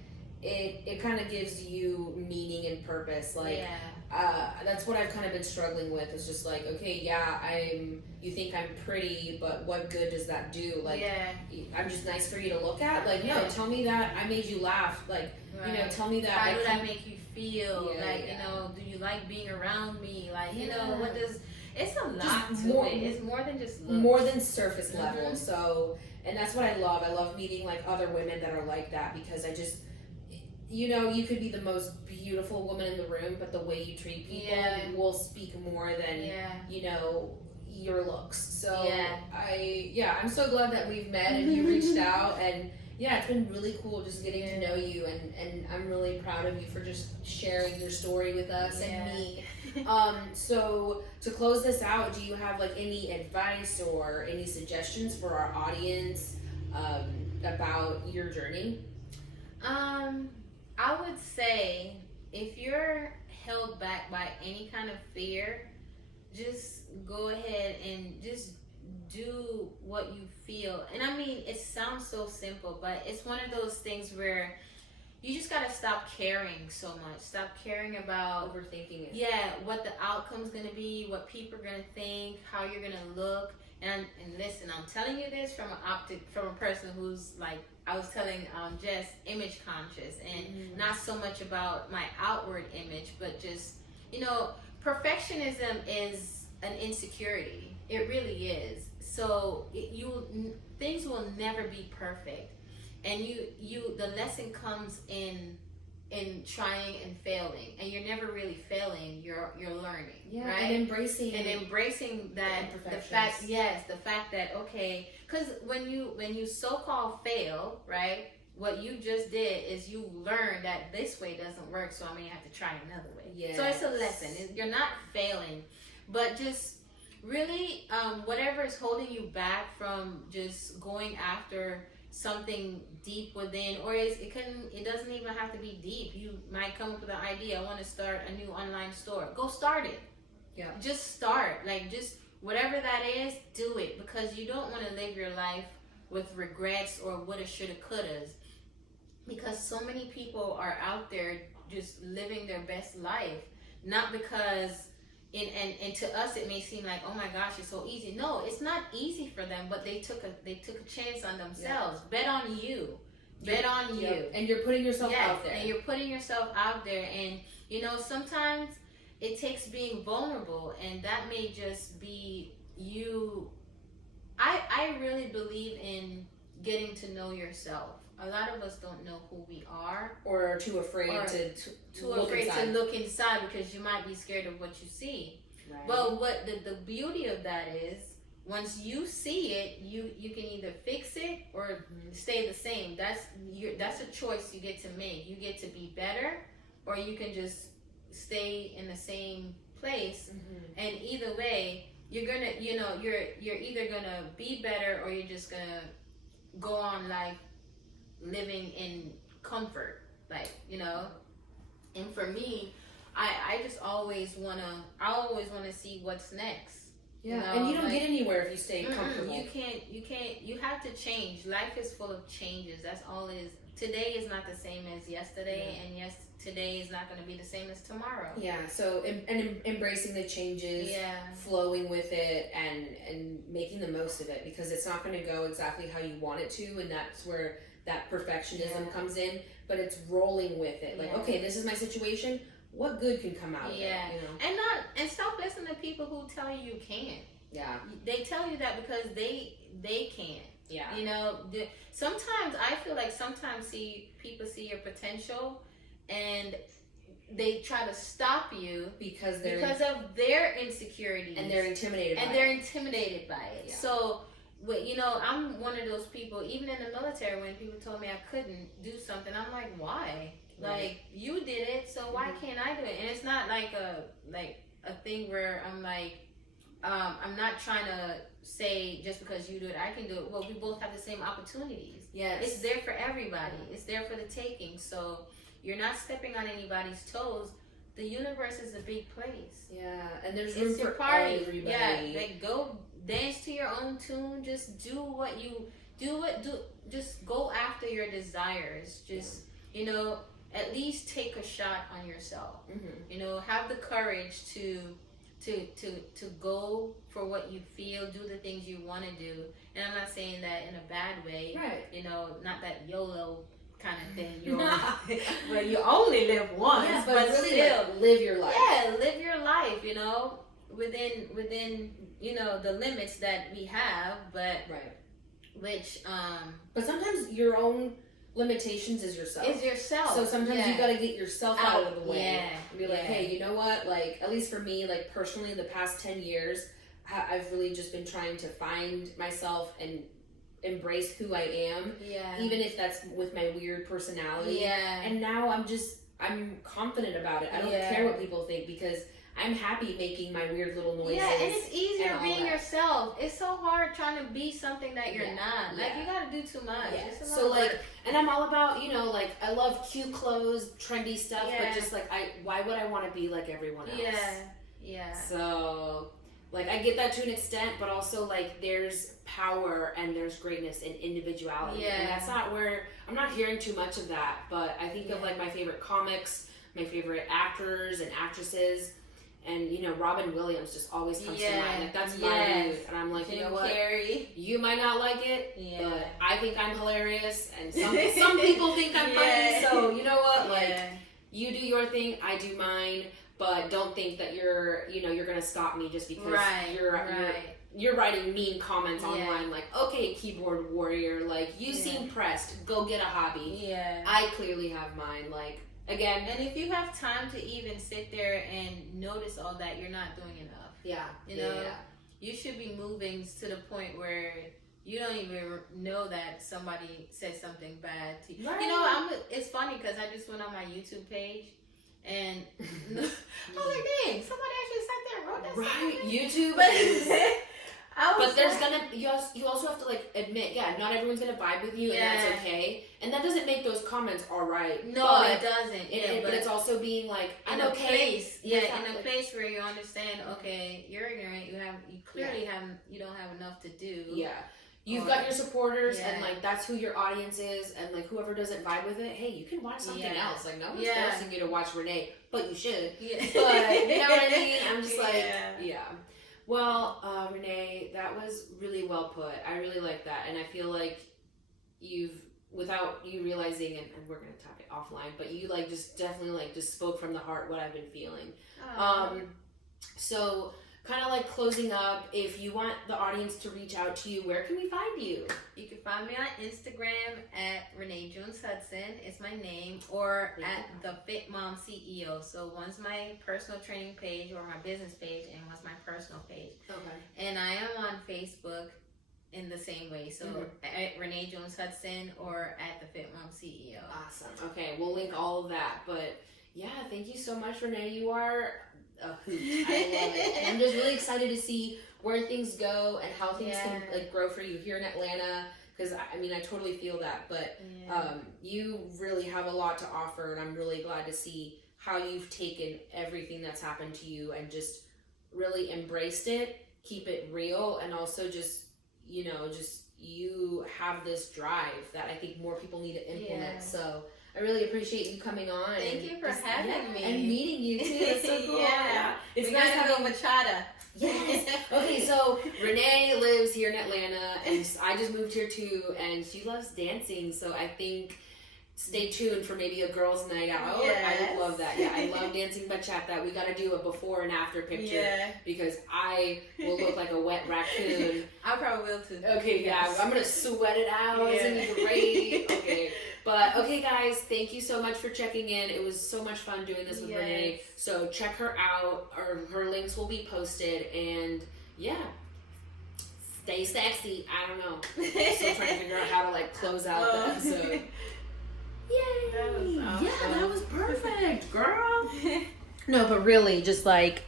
it kind of gives you meaning and purpose. Like that's what I've kind of been struggling with. It's just like, okay, you think I'm pretty, but what good does that do? Like, I'm just nice for you to look at. Like, no, tell me that I made you laugh. Like, you know, tell me that. How did I make you feel? Yeah, you know, do you like being around me? Like, you know, what does? It's a lot Just to more- it. It's more than just looks. More than surface level. So, and that's what I love. I love meeting like other women that are like that, because I just, you know, you could be the most beautiful woman in the room, but the way you treat people will speak more than you know, your looks. So I'm so glad that we've met and you reached out, and it's been really cool just getting to know you, and I'm really proud of you for just sharing your story with us and me. So to close this out, do you have like any advice or any suggestions for our audience about your journey? I would say, if you're held back by any kind of fear, just go ahead and just do what you feel. And I mean, it sounds so simple, but it's one of those things where you just gotta stop caring so much. Stop caring about Overthinking it. what the outcome's gonna be, what people are gonna think, how you're gonna look. And listen, I'm telling you this from a person who's like, I was telling Jess, image conscious, and not so much about my outward image, but just, you know, perfectionism is an insecurity. It really is. So things will never be perfect, and the lesson comes in trying and failing, and you're never really failing. You're learning, right? And embracing that the fact that okay, because when you so-called fail, right? What you just did is you learned that this way doesn't work, so I'm gonna have to try another way. Yes. So it's a lesson. You're not failing, but just really, whatever is holding you back from just going after something deep within, or it doesn't even have to be deep. You might come up with an idea. I want to start a new online store. Go start it. Yeah. Just start. Like, just whatever that is, do it, because you don't want to live your life with regrets or woulda, shoulda, couldas. Because so many people are out there just living their best life, not because and to us it may seem like, oh my gosh, it's so easy. No, it's not easy for them, but they took a chance on themselves. Yeah. Bet on you. Bet on you. And you're putting yourself out there. And you're putting yourself out there, and sometimes it takes being vulnerable, and that may just be you. I really believe in getting to know yourself. A lot of us don't know who we are, or are too afraid to look inside because you might be scared of what you see. Right. But what the beauty of that is, once you see it, you can either fix it or stay the same. That's a choice you get to make. You get to be better, or you can just stay in the same place. And either way, you're gonna you're either gonna be better, or you're just gonna go on life living in comfort, and for me, I just always wanna see what's next. And you don't get anywhere if you stay comfortable. You have to change. Life is full of changes. That's all it is. Today is not the same as yesterday, and today is not going to be the same as tomorrow. So embracing the changes, flowing with it, and making the most of it, because it's not going to go exactly how you want it to, and that's where that perfectionism comes in. But it's rolling with it, okay, this is my situation. What good can come out of it? And stop listening to people who tell you you can't. They tell you that because they can't. Sometimes I feel like people see your potential, and they try to stop you because of their insecurities, and they're intimidated by it. So, I'm one of those people. Even in the military, when people told me I couldn't do something, I'm like, why? Like, you did it, so why can't I do it? And it's not like a thing where I'm like, I'm not trying to say just because you do it, I can do it. Well, we both have the same opportunities. It's there for everybody. It's there for the taking. So you're not stepping on anybody's toes. The universe is a big place. And there's room for everybody. Go dance to your own tune. Just do what you do. Just go after your desires. Just at least take a shot on yourself. Have the courage to go for what you feel, do the things you want to do. And I'm not saying that in a bad way, not that YOLO kind of thing, where you only live once, but really still live your life. Live your life, within the limits that we have, but but sometimes your own limitations is yourself. So sometimes you got to get yourself out of the way and be like, hey, you know what? Like, at least for me, like personally, the past 10 years, I've really just been trying to find myself and embrace who I am, even if that's with my weird personality. And now I'm confident about it. I don't care what people think, because I'm happy making my weird little noises. And it's easier being yourself. It's so hard trying to be something that you're not. Like, you gotta do too much. So and I'm all about, I love cute clothes, trendy stuff, but just why would I want to be like everyone else? So, I get that to an extent, but also, there's power and there's greatness in individuality. And that's not where, I'm not hearing too much of that, but I think of, my favorite comics, my favorite actors and actresses, and, Robin Williams just always comes to mind. That's my mood. And I'm like, you know what? Carrey. You might not like it, but I think I'm hilarious, and some people think I'm funny, so you know what? You do your thing, I do mine. but don't think that you're gonna stop me just because you're writing mean comments online, like, okay, keyboard warrior, like, you seem pressed, go get a hobby. Yeah. I clearly have mine, like, again. And if you have time to even sit there and notice all that, you're not doing enough. Yeah. You know, you should be moving to the point where you don't even know that somebody said something bad to you. Right. You know, it's funny because I just went on my YouTube page and I was like, dang, somebody actually sat there and wrote that. Right. YouTube But but there's you also have to, like, admit, not everyone's gonna vibe with you, and that's okay. And that doesn't make those comments all right. No, it doesn't. But it's also being like, in I'm a okay. place, in a place where you understand, okay, you're ignorant. You clearly you don't have enough to do. Yeah. You've got your supporters, and, like, that's who your audience is, and, like, whoever doesn't vibe with it, hey, you can watch something else. Like, no one's forcing you to watch Renee, but you should. Yeah. But, you know what I mean? I'm just like, Well, Renee, that was really well put. I really like that, and I feel like without you realizing, and we're gonna talk it offline, but you, like, just definitely, like, just spoke from the heart what I've been feeling. So, kind of like closing up, if you want the audience to reach out to you, where can we find you? You can find me on Instagram at Renee Jones Hudson. It's my name, or at the Fit Mom CEO. So one's my personal training page or my business page, and one's my personal page. Okay. And I am on Facebook in the same way. So at Renee Jones Hudson or at the Fit Mom CEO. Awesome. Okay, we'll link all of that. But yeah, thank you so much, Renee. You are a hoot. I love it. And I'm just really excited to see where things go and how things can, like, grow for you here in Atlanta. Because, I mean, I totally feel that. But you really have a lot to offer, and I'm really glad to see how you've taken everything that's happened to you and just really embraced it, keep it real, and also just you have this drive that I think more people need to implement. So I really appreciate you coming on. Thank you for having me. And meeting you too. It's so cool. It's nice having bachata. Yes. Okay, so Renee lives here in Atlanta, and I just moved here too, and she loves dancing. So I think stay tuned for maybe a girls' night out. Yes. I would love that. Yeah, I love dancing bachata. We got to do a before and after picture because I will look like a wet raccoon. I probably will too. Okay, I'm gonna sweat it out. It's gonna be great. Okay. But, okay, guys, thank you so much for checking in. It was so much fun doing this with Renee. So check her out. Her links will be posted. And, stay sexy. I don't know. I'm still trying to figure out how to, like, close out the episode. Yay! That was awesome. Yeah, that was perfect, girl. No, but really, just, like,